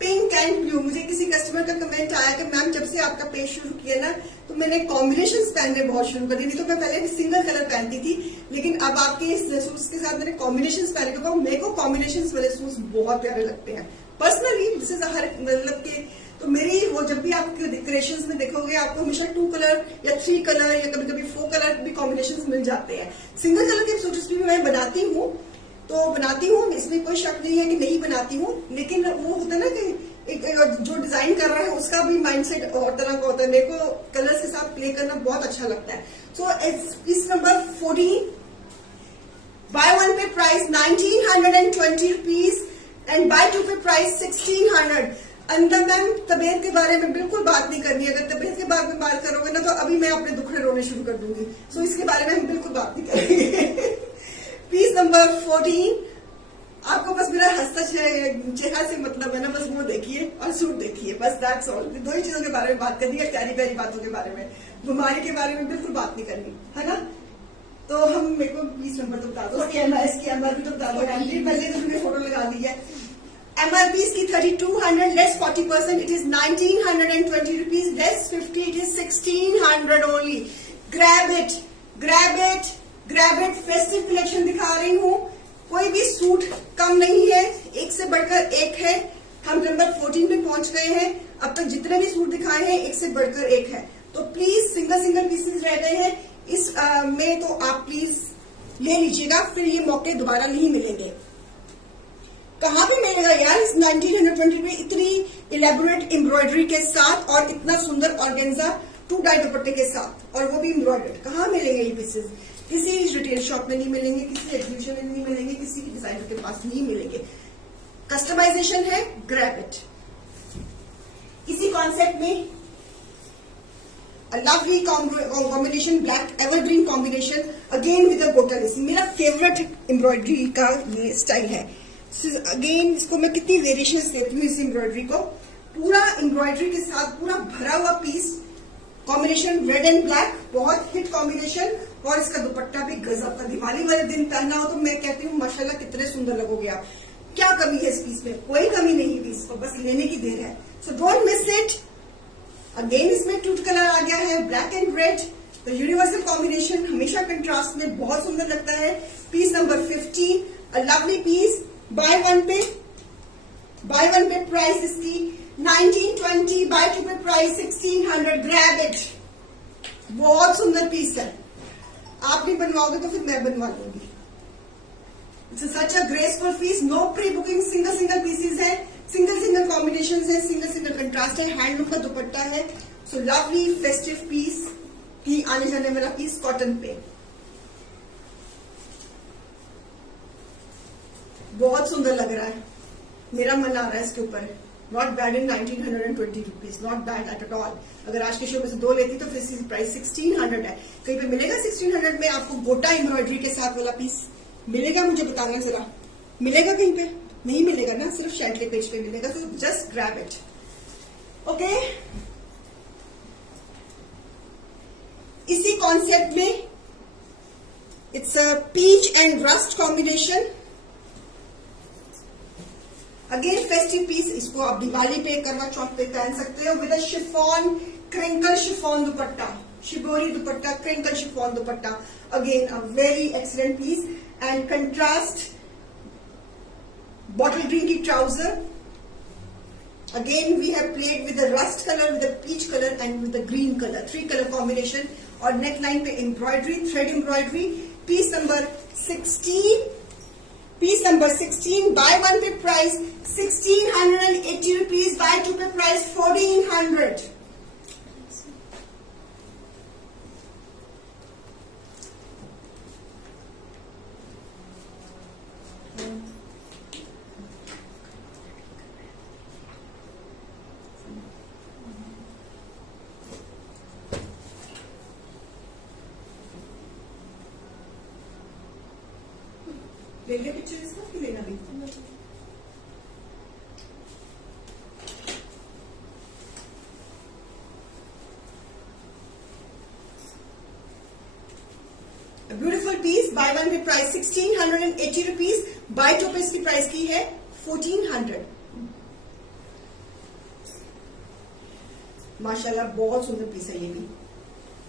pink and blue. मुझे किसी कस्टमर का कमेंट आया कि मैम जब से आपका पेज शुरू किया ना तो मैंने कॉम्बिनेशंस पहनने बहुत शुरू कर दी, नहीं तो मैं पहले भी सिंगल कलर पहनती थी, लेकिन अब आपके इस सूट्स के साथ मैंने कॉम्बिनेशंस पहनने के बाद मेरे को कॉम्बिनेशंस वाले सूट्स बहुत प्यारे लगते हैं पर्सनली। दिस इज हर मतलब के तो मेरी वो जब भी आप क्रिएशंस में देखोगे आपको हमेशा 2 कलर या 3 कलर या कभी कभी 4 कलर भी कॉम्बिनेशन मिल जाते हैं। सिंगल कलर के सूट्स भी मैं बनाती हूँ, तो बनाती हूँ, इसमें कोई शक नहीं है कि नहीं बनाती हूँ, लेकिन वो होता है ना कि एक जो डिजाइन कर रहा है उसका भी माइंडसेट और तरह का होता है। मेरे को कलर्स के साथ प्ले करना बहुत अच्छा लगता है। सो पीस नंबर 14, बाय वन पे price 1920 rupees and bye two पे प्राइस 1600। अंदर मैम तबीयत के बारे में बिल्कुल बात नहीं करनी है। अगर तबीयत के बारे में बात करोगे ना तो अभी मैं अपने दुखड़े रोने शुरू कर दूंगी। सो इसके बारे में हम बिल्कुल बात नहीं करेंगे। पीस नंबर 14, आपको बस मेरा हंसता चेहरा से मतलब है ना, बस वो देखिए और सूट देखिए, बस दैट्स ऑल। दो ही चीजों के बारे में बात करनी है, प्यारी प्यारी बातों के बारे में, बीमारी के बारे में बिल्कुल बात नहीं करनी है ना। तो हम मेरे को 20 नंबर तो बता दो, इसकी एमआरपी तो बता दो। पहले तो मैंने फोटो लगा दी है। एमआरपी इसकी 3200 less 40%, it is 1920 rupees less 50, it is 1600 only. Grab it, grab it, grab it. Festive collection दिखा रही हूँ, कोई भी सूट कम नहीं है, एक से बढ़कर एक है। हम नंबर 14 पे पहुंच गए हैं। अब तक जितने भी सूट दिखाए हैं एक से बढ़कर एक है। तो प्लीज सिंगल सिंगल पीसेस रह गए हैं इस में, तो आप प्लीज ले लीजिएगा, फिर ये मौके दोबारा नहीं मिलेंगे। कहाँ पे मिलेगा यार इस 1920 में इतनी इलेबोरेट एम्ब्रॉयडरी के साथ और इतना सुंदर ऑर्गेन्जा 2 डाई दुपट्टे के साथ, और वो भी एम्ब्रॉयडर्ड। कहाँ मिलेंगे ये पीसेस? किसी रिटेल शॉप में नहीं मिलेंगे, किसी एग्जीबिशन में नहीं मिलेंगे, किसी डिजाइनर के पास नहीं मिलेंगे। कस्टमाइजेशन है, ग्रैब इट। इसी कॉन्सेप्ट में lovely combination, black evergreen combination again with गोटा लेस। मेरा फेवरेट एम्ब्रॉयडरी का ये स्टाइल है। अगेन इसको मैं कितनी वेरिएशन देती हूँ इस एम्ब्रॉयडरी को। पूरा एम्ब्रॉयडरी के साथ पूरा भरा हुआ piece, combination red and black, बहुत हिट कॉम्बिनेशन। और इसका दुपट्टा भी गजब का। दिवाली वाले दिन पहनना हो तो मैं कहती हूँ माशाल्लाह कितने सुंदर लगोगे आप। क्या कमी है इस पीस में? कोई कमी नहीं है पीस को, बस लेने की देर है। So don't miss it. Again इसमें 2 कलर आ गया है, ब्लैक एंड रेड। तो यूनिवर्सल कॉम्बिनेशन हमेशा कंट्रास्ट में बहुत सुंदर लगता है। Piece number 15, a lovely piece. Buy one पे प्राइस इसकी 1920, बाय टू पे प्राइस 1600। ग्रैब इट, बहुत सुंदर पीस है। आप भी बनवाओगे तो फिर मैं बनवा लूंगी। It's such a graceful piece. No pre booking, single single pieces है, सिंगल सिंगल कॉम्बिनेशन है, सिंगल सिंगल कंट्रास्ट है, हैंडलूम का दुपट्टा है। सो लवली फेस्टिव पीस की आने जाने वाला पीस कॉटन पे बहुत सुंदर लग रहा है। मेरा मन आ रहा है इसके ऊपर। Not bad in 1920 rupees, not bad at all. अगर आज के शो में से 2 लेती तो फिर इसकी प्राइस 1600 है। कहीं पे मिलेगा 1600 में आपको गोटा एम्ब्रॉयडरी के साथ वाला पीस मिलेगा? मुझे बताना जरा, मिलेगा कहीं पे? नहीं मिलेगा ना, सिर्फ शैंटले पेज पे मिलेगा। तो जस्ट ग्रैब इट, ओके। इसी कॉन्सेप्ट में it's a peach and rust combination. Again festive piece. इसको आप दिवाली पे, करवा चौथ पे पहन सकते हो with a chiffon, crinkle chiffon dupatta, shibori dupatta, crinkle chiffon dupatta. Again a very excellent piece and contrast bottle green की trouser. Again we have played with the rust colour, with the peach colour and with the green colour, 3 colour combination. और neck line पे embroidery, thread embroidery. Piece number 16, piece number 16, buy one पे price 1680 rupees, buy two पे price 1400। ले लिया picture इसका कि लेना भी? Beautiful piece. बाय वन पे price 1680 rupees, buy two pay इसकी प्राइस की है 1400। माशाल्लाह बहुत सुंदर पीस है ये भी।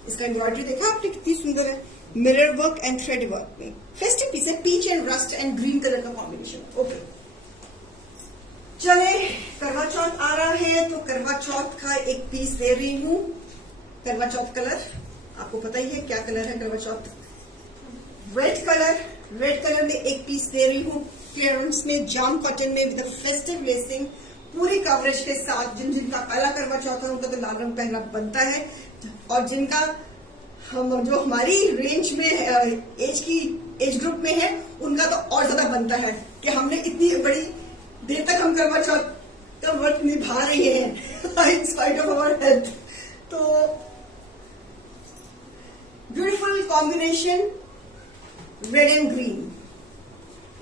इसका एम्ब्रॉयडरी देखा आपने कितनी सुंदर है, mirror work and thread work में। फेस्टिव पीस है, peach and rust and green colour का कॉम्बिनेशन। ओके, चले करवा चौथ आ रहा है है तो करवा चौथ का एक पीस दे रही हूँ। करवा चौथ कलर आपको पता ही है क्या कलर है। करवा चौथ रेड कलर में एक पीस दे रही हूँ क्लियरेंस में, जाम कॉटन में विद फेस्टिव लेसिंग, पूरी कवरेज के साथ। जिनका काला करवा चौथ है उनका तो लाल रंग पहनना बनता है, और जिनका जो हमारी रेंज में एज ग्रुप में है उनका तो और ज्यादा बनता है कि हमने इतनी बड़ी देर तक हम करवा चौथ का व्रत निभा रहे हैं in spite of our health. तो beautiful combination red and green.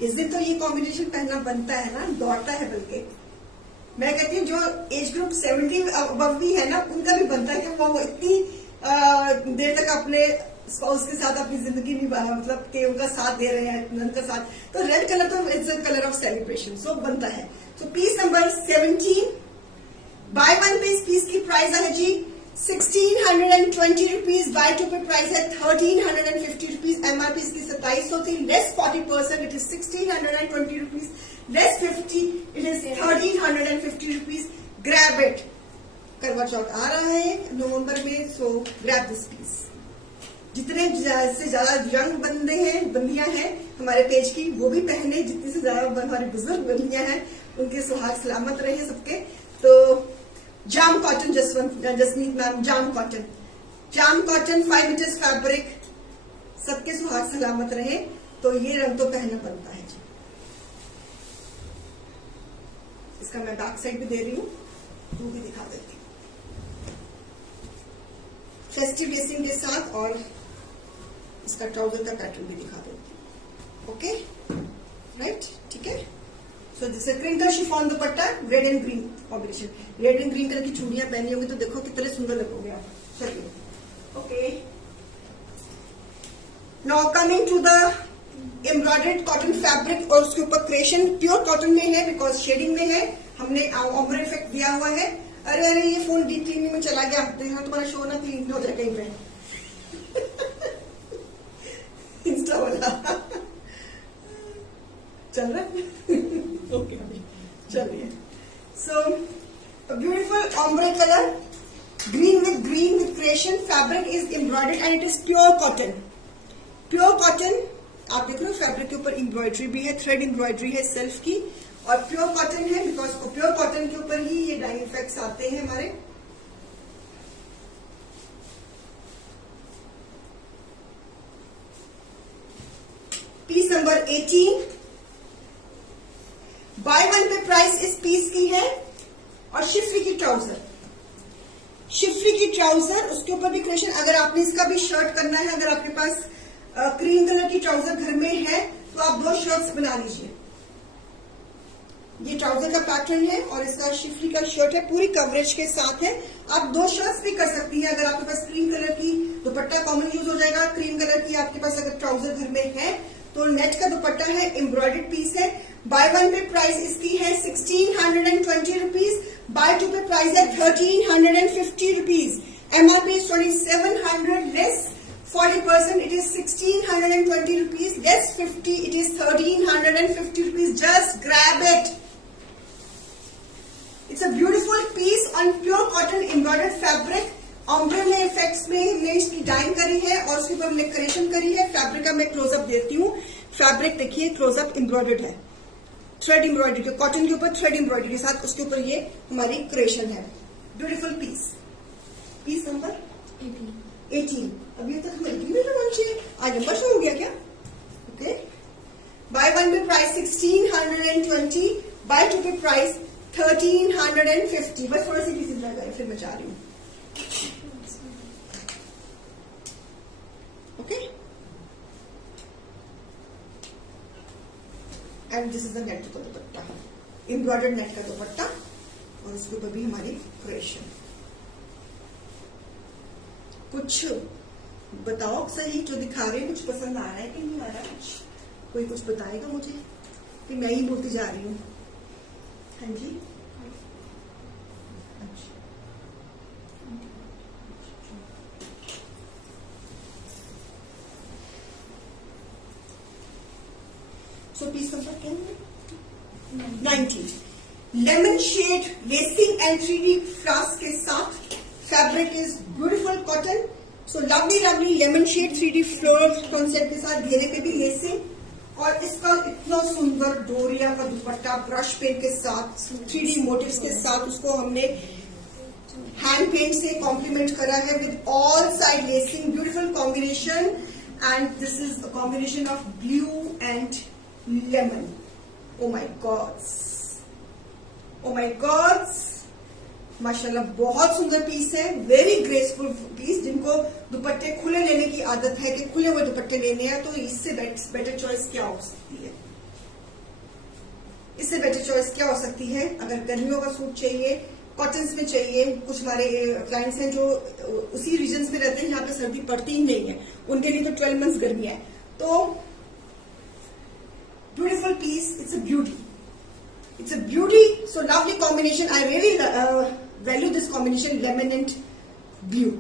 इस दिन तो ये कॉम्बिनेशन पहनना बनता है ना, दौड़ता है। बल्कि मैं कहती हूँ जो एज ग्रुप 70 अबव भी है ना उनका भी बनता है कि वो इतनी देर तक अपने स्पाउस के साथ अपनी जिंदगी में मतलब कि उनका साथ दे रहे हैं, उनका साथ। तो रेड कलर तो it's a colour of celebration, so बनता है। तो पीस नंबर 17 बाय वन पे इस पीस की प्राइस है जी 1620 रुपीज, बाय टू पे प्राइस है 1350 रुपीज। एमआरपी इसकी 2700 थी, less 40%, it is 1620 rupees, less 50, it is 1350 rupees. Grab it. करवा चौथ आ रहा है नवंबर में, सो ग्रैब दिस पीस। जितने से ज्यादा यंग बंदे हैं, बंदियां हैं हमारे पेज की, वो भी पहने। जितने से ज्यादा हमारे बुजुर्ग बंदियां हैं उनके सुहाग सलामत रहे सबके। तो जाम कॉटन, जसमीत मैम, जाम कॉटन 5 मीटर्स फैब्रिक, सबके सुहाग सलामत रहे। तो ये रंग तो पहनना बनता है जी। इसका मैं बैक साइड भी दे रही हूँ, वो भी दिखा देती हूँ फेस्टिव लेसिंग के साथ, और इसका ट्राउजर का पैटर्न भी दिखा देती हूँ। ओके राइट, ठीक है। So this crinkle chiffon dupatta, red and green combination. Red and green colour की चूड़ियां पहनी होंगी तो देखो कितने सुंदर लगोगे आप। चलिए okay, now coming to the embroidered cotton fabric, और उसके ऊपर क्रेशन प्योर कॉटन में है बिकॉज शेडिंग में है, हमने ऑम्ब्रे इफेक्ट दिया हुआ है। अरे ये फोन डीप क्लीनिंग में चला गया, देखा तुम्हारा शो ना क्लीन हो जाए कहीं पे इंस्टा वाला चल रहा है ओके चलिए। So beautiful ombre colour, green with creation, fabric is embroidered and it is pure cotton. आप देख रहे हो फैब्रिक के ऊपर एम्ब्रॉयडरी भी है, थ्रेड एम्ब्रॉयडरी है सेल्फ की, और प्योर कॉटन है बिकॉज प्योर कॉटन के ऊपर ही ये डाई इफेक्ट्स आते हैं हमारे। पीस नंबर 18 बाय वन पे प्राइस इस पीस की है, और शिफरी की ट्राउजर, उसके ऊपर भी क्रिएशन। अगर आपने इसका भी शर्ट करना है, अगर आपके पास क्रीम कलर की ट्राउजर घर में है तो आप 2 शर्ट्स बना लीजिए। ये ट्राउजर का पैटर्न है और इसका शिफरी का शर्ट है, पूरी कवरेज के साथ है। आप 2 शर्ट्स भी कर सकती हैं। अगर आपके पास क्रीम कलर की दुपट्टा कॉमन यूज हो जाएगा, क्रीम कलर की आपके पास अगर ट्राउजर घर में है तो नेट का दुपट्टा है, एम्ब्रॉयडर्ड पीस है। बाय वन पे प्राइस इसकी है 1620 रुपीज, बाय टू पे प्राइस है 1350 rupees. MRP 2700, less 40%, it is 1620 rupees, less 50, it is 1350 rupees. Just grab it. It's a beautiful piece on pure cotton embroidered fabric. Umbrella effects में हमने इसकी dying करी है और उसके ऊपर हमने क्रिएशन करी है। फैब्रिक का मैं क्लोजअप देती हूँ। फैब्रिक देखिए क्लोजअप एम्ब्रॉयडर्ड है, थ्रेड एम्ब्रॉयडरी, कॉटन के ऊपर थ्रेड एम्ब्रॉयडरी के साथ उसके ऊपर ये हमारी क्रिएशन है। Beautiful piece number 18। अभी तक हमें 18 में चाहिए, आज नंबर शो हो गया क्या? ओके, बाय वन पे प्राइस 1620, बाय टू पे प्राइस 1350। बस थोड़ा सी पीस इंतजार करें, फिर मैं जा रही हूँ। Okay, and this is the net का दुपट्टा, एम्ब्रॉयडर्ड नेट का दुपट्टा, और इसके ऊपर भी हमारी क्रिएशन। कुछ बताओ सही, जो दिखा रहे हैं कुछ पसंद आ रहा है कि नहीं आ रहा है? कोई कुछ बताएगा मुझे कि मैं ही बोलती जा रही हूँ? हाँ जी, so piece number 19। Lemon shade lacing and 3D flask के साथ। Fabric is beautiful cotton, so lovely lovely lemon shade 3D floral concept के साथ, घेरे पे भी लेसिंग और इसका इतना सुंदर डोरिया का दुपट्टा ब्रश पेन के साथ 3D मोटिव्स के साथ उसको हमने हैंड पेंट से कॉम्प्लीमेंट करा है with all side lacing, beautiful combination and this is a combination of blue and lemon. Oh my God's, oh my God's, माशाल्लाह बहुत सुंदर पीस है, वेरी ग्रेसफुल पीस। जिनको दुपट्टे खुले लेने की आदत है कि खुले हुए दुपट्टे लेने हैं, तो इससे बेटर चॉइस क्या हो सकती है? इससे बेटर चॉइस क्या हो सकती है? अगर गर्मियों का सूट चाहिए, कॉटन्स में चाहिए, कुछ हमारे क्लाइंट्स हैं जो उसी रीजन्स में रहते हैं जहां पे सर्दी पड़ती ही नहीं है, उनके लिए तो 12 मंथ्स गर्मी है। तो beautiful piece, it's a beauty, it's a beauty, so lovely combination. I really value this combination, lemon and blue.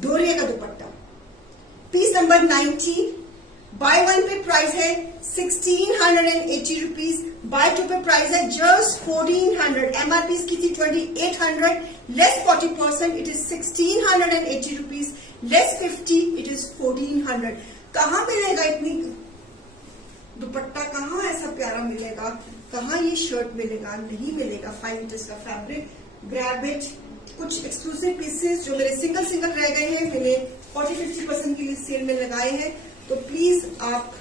Doriya का dupatta, piece number 90। Buy one पे प्राइस है 1680 रुपीज, बाय टू पे प्राइस है जस्ट 1400। एमआरपी की थी 2800, less 40%, it is 1680 rupees, less 50, it is 1400। कहां मिलेगा इतनी दुपट्टा, कहां ऐसा प्यारा मिलेगा, कहां ये शर्ट मिलेगा? नहीं मिलेगा। 5 मीटर्स का फैब्रिक, ग्रैब इट। कुछ एक्सक्लूसिव पीसेस जो मेरे सिंगल सिंगल रह गए हैं, मैंने 40-50% की सेल में लगाए हैं, तो प्लीज आप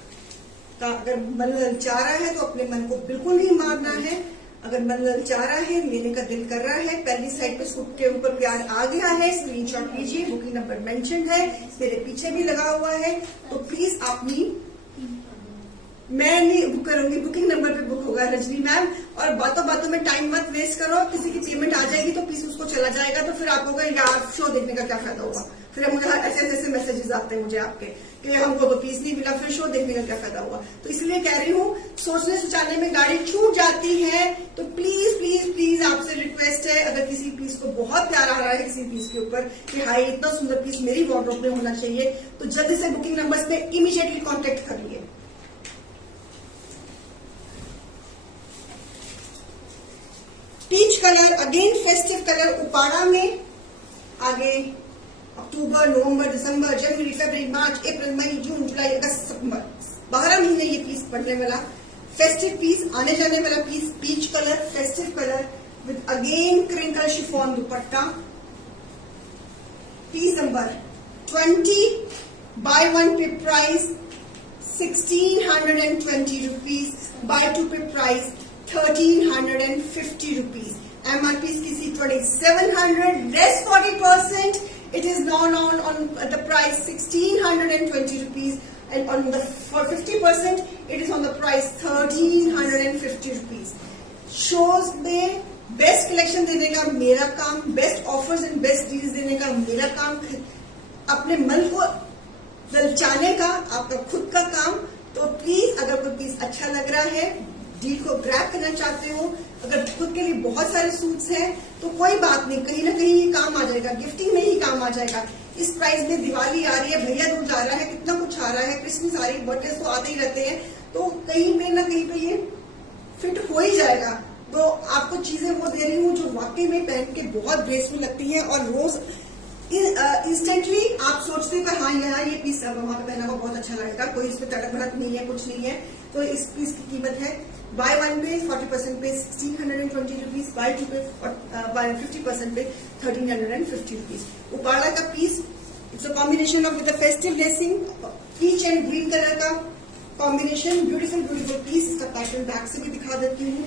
का अगर मन ललचा रहा है तो अपने मन को बिल्कुल नहीं मारना है। अगर मन ललचा रहा है, लेने का दिल कर रहा है, पहली साइड पे सूट के ऊपर प्यार आ गया है, स्क्रीनशॉट लीजिए, बुकिंग नंबर मेंशन है, मेरे पीछे भी लगा हुआ है, तो प्लीज अपनी, मैं नहीं बुक करूंगी, बुकिंग नंबर पे बुक होगा रजनी मैम। और बातों बातों में टाइम मत वेस्ट करो, किसी की पेमेंट आ जाएगी तो पीस उसको चला जाएगा, तो फिर आप होगा यार शो देखने का क्या फायदा होगा। फिर मुझे ऐसे ऐसे मैसेजेस आते हैं मुझे आपके कि हमको तो पीस नहीं मिला, फिर शो देखने का क्या फायदा हुआ। तो इसलिए कह रही हूँ, सोचने सोचाने में गाड़ी छूट जाती है, तो प्लीज प्लीज प्लीज आपसे रिक्वेस्ट है, अगर किसी पीस को बहुत प्यार आ रहा है किसी पीस के ऊपर कि हाई इतना सुंदर पीस मेरी वार्डरोब में होना चाहिए, तो जल्दी से बुकिंग नंबर्स पे इमीडिएटली कॉन्टेक्ट करिए। Peach colour, again festive colour, Uppada में। आगे अक्टूबर, नवंबर, दिसंबर, जनवरी, फरवरी, मार्च, अप्रैल, मई, जून, जुलाई, अगस्त, सितंबर, 12 महीने ये पीस पड़ने वाला फेस्टिव पीस, आने जाने वाला piece, peach colour, festive colour with again crinkle chiffon dupatta. Piece number 20, buy one पे प्राइस 1620 रुपीज, बाय टू पे price 1350 rupees. MRP is 2700, less 40%. It is now on the price 1620 rupees, and on the for 50% it is on the price 1350 rupees. Shows में best collection देने का मेरा काम, best offers and best deals देने का मेरा काम, अपने मन को ललचाने का आपका खुद का काम। तो प्लीज अगर कोई पीस अच्छा लग रहा है, डील को ग्रैब करना चाहते हो, अगर खुद के लिए बहुत सारे सूट्स हैं, तो कोई बात नहीं, कहीं ना कहीं ये काम आ जाएगा, गिफ्टिंग में ही काम आ जाएगा। इस प्राइस में दिवाली आ रही है, भैया दूज आ रहा है, कितना कुछ आ रहा है, क्रिसमस आ रही है, बर्थडे तो आते ही रहते हैं, तो कहीं पे ना कहीं पे ये फिट हो ही जाएगा। तो आपको चीजें वो दे रही हूँ जो वाकई में पहन के बहुत ग्रेसफुल लगती है, और रोज इंस्टेंटली आप सोचते हो कि हाँ यहाँ ये पीस वहां पे पहना हुआ बहुत अच्छा लगेगा, कोई इसमें तड़क भड़क नहीं है, कुछ नहीं है। तो इस पीस की कीमत है बाय वन पे 40% पे 1620 रुपीज, बाय टू पे 50% पे 1350 रुपीज। उपाड़ा का piece, it's a combination of with festive lacing, peach and green colour का कॉम्बिनेशन, ब्यूटीफुल ब्यूटीफुल पीस। इसका पैटर्न बैक से भी दिखा देती हूँ।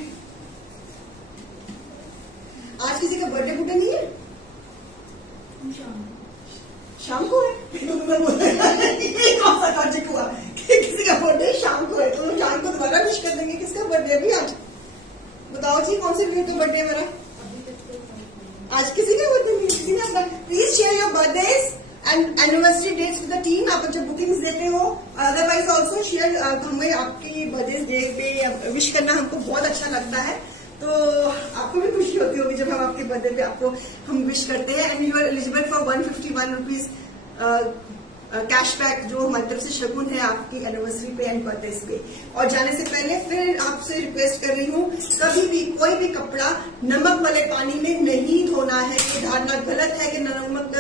आज किसी का बर्थडे बुडे नहीं है, शाम को है, कौन सा लॉजिक हुआ कि किसी का बर्थडे शाम को है, तो शाम को दोबारा विश कर देंगे। किसका बर्थडे भी आज बताओ जी, कौन से व्यू का बर्थडे है मेरा? आज किसी का बर्थडे नहीं, किसी ने। Please share your birthdays and anniversary dates with the team. आप जब बुकिंग्स देते हो, अदरवाइज ऑल्सो शेयर, हमें आपकी बर्थडे डे पे विश करना हमको बहुत अच्छा लगता है, तो आपको भी खुशी होती होगी जब हम आपके बर्थडे पे आपको हम विश करते हैं। And you are eligible for 151 rupees cashback जो हमारी तरफ से शगुन है आपकी एनिवर्सरी पे एंड बर्थडे पे। और जाने से पहले फिर आपसे रिक्वेस्ट कर रही हूँ, कभी भी कोई भी कपड़ा नमक वाले पानी में नहीं धोना है। ये धारणा गलत है कि नमक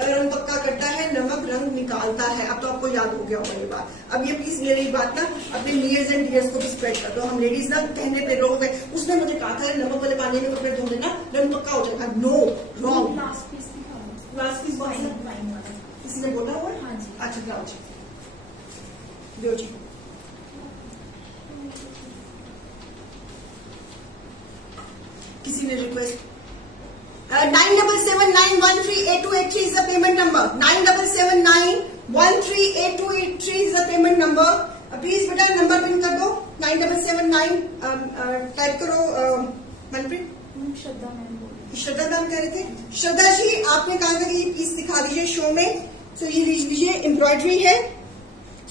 रंग पक्का करता है, नमक रंग निकालता है। अब तो आपको याद हो गया होगा ये बात। अब ये प्लीज ये रही बात ना अपने नियर्स एंड डियर्स को भी स्प्रेड कर दो। हम लेडीज ना कहने पे लोग उसने मुझे कहा था नमक वाले पानी में कपड़े धो देना रंग पक्का हो जाएगा। No, wrong. लास्ट पीस किसी ने बोला हुआ? हाँ जी। अच्छा जाओ जी, लो जी। किसी ने request 9779138283 is the payment number. 9779138283 is the payment number. Please बेटा नंबर पिन कर दो 9779 टाइप करो। मनप्रीत, श्रद्धा मैम कह रहे थे। श्रद्धा जी आपने कहा था कि ये पीस दिखा दीजिए शो में। सो ये लीजिए, एम्ब्रॉयडरी है।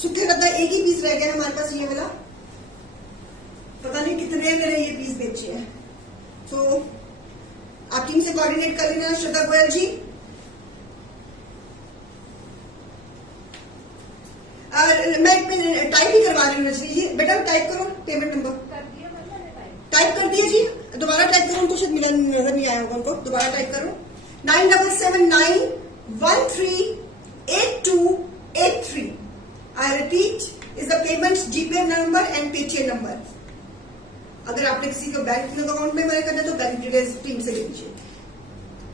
सुखे रद्दा एक ही पीस रह गया हमारे पास ये वाला। पता नहीं कितने मेरे ये पीस बेचे हैं। सो आप टीम से कोऑर्डिनेट कर लेना। श्रद्धा गोयल जी मैं टाइप ही करवा रही हूँ। जी बेटा टाइप करो पेमेंट नंबर। टाइप कर दिया जी, दोबारा टाइप करो। उनको शायद मिला नजर नहीं आया होगा, उनको दोबारा टाइप करो 9779138283। I repeat is the payment GPay number and Paytm number. अगर आपने किसी को बैंक अकाउंट में मना करना तो बैंक डिटेल्स टीम से ले लीजिए।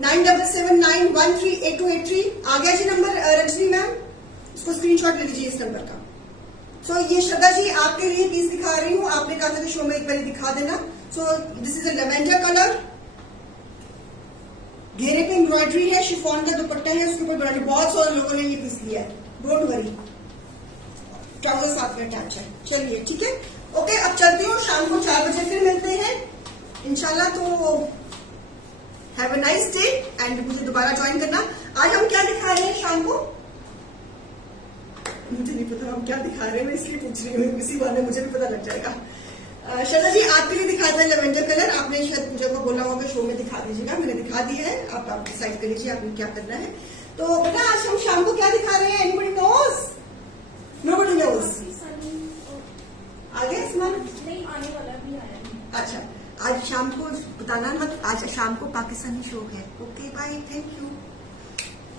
9779138283 आ गया जी नंबर रजनी मैम, इसको स्क्रीनशॉट ले लीजिए इस नंबर का। सो ये श्रद्धा जी आपके लिए पीस दिखा रही हूँ। आपने कहा था कि शो में एक बार दिखा देना। सो this is a lavender colour, घेरे पे एम्ब्रॉयडरी है, शिफॉन का दुपट्टा है, उसके ऊपर एम्ब्रॉयडरी। बहुत सारे लोगों ने ये पीस लिया है, डोंट वरी। ट्राउजर साथ में अटैच है। चलिए ठीक है, ओके। अब चलती हूँ, शाम को 4 बजे फिर मिलते हैं इंशाल्लाह। तो have a nice day and मुझे दोबारा ज्वाइन करना। आज हम क्या दिखा रहे हैं शाम को मुझे नहीं पता हम क्या दिखा रहे हैं, मैं इसलिए पूछ रही हूँ, इसी बारे में मुझे भी पता लग जाएगा। श्रद्धा जी आपके लिए दिखाया था लेवेंडर कलर। आपने शायद पूजा को बोला होगा शो में दिखा दीजिएगा, मैंने दिखा दिया है। आप डिसाइड कर लीजिए आपने क्या करना है। तो बेटा आज हम शाम को क्या दिखा रहे हैं? Anybody knows? Nobody knows. आगे नहीं आने वाला भी आया। अच्छा आज शाम को बताना मत, आज शाम को पाकिस्तानी शो है। Okay bye, thank you.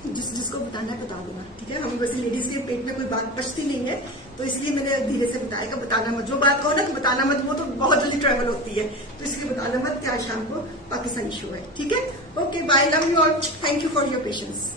जिसको बताना है बता दूंगा, ठीक है। हम वैसे लेडीज के पेट में कोई बात बचती नहीं है, तो इसलिए मैंने धीरे से बताएगा। बताना मत, जो बात कहो ना कि बताना मत, वो तो बहुत जल्दी ट्रेवल होती है, तो इसलिए बताना मत कि आज शाम को पाकिस्तानी शो है, ठीक है। Okay bye, love you all, thank you for your patience.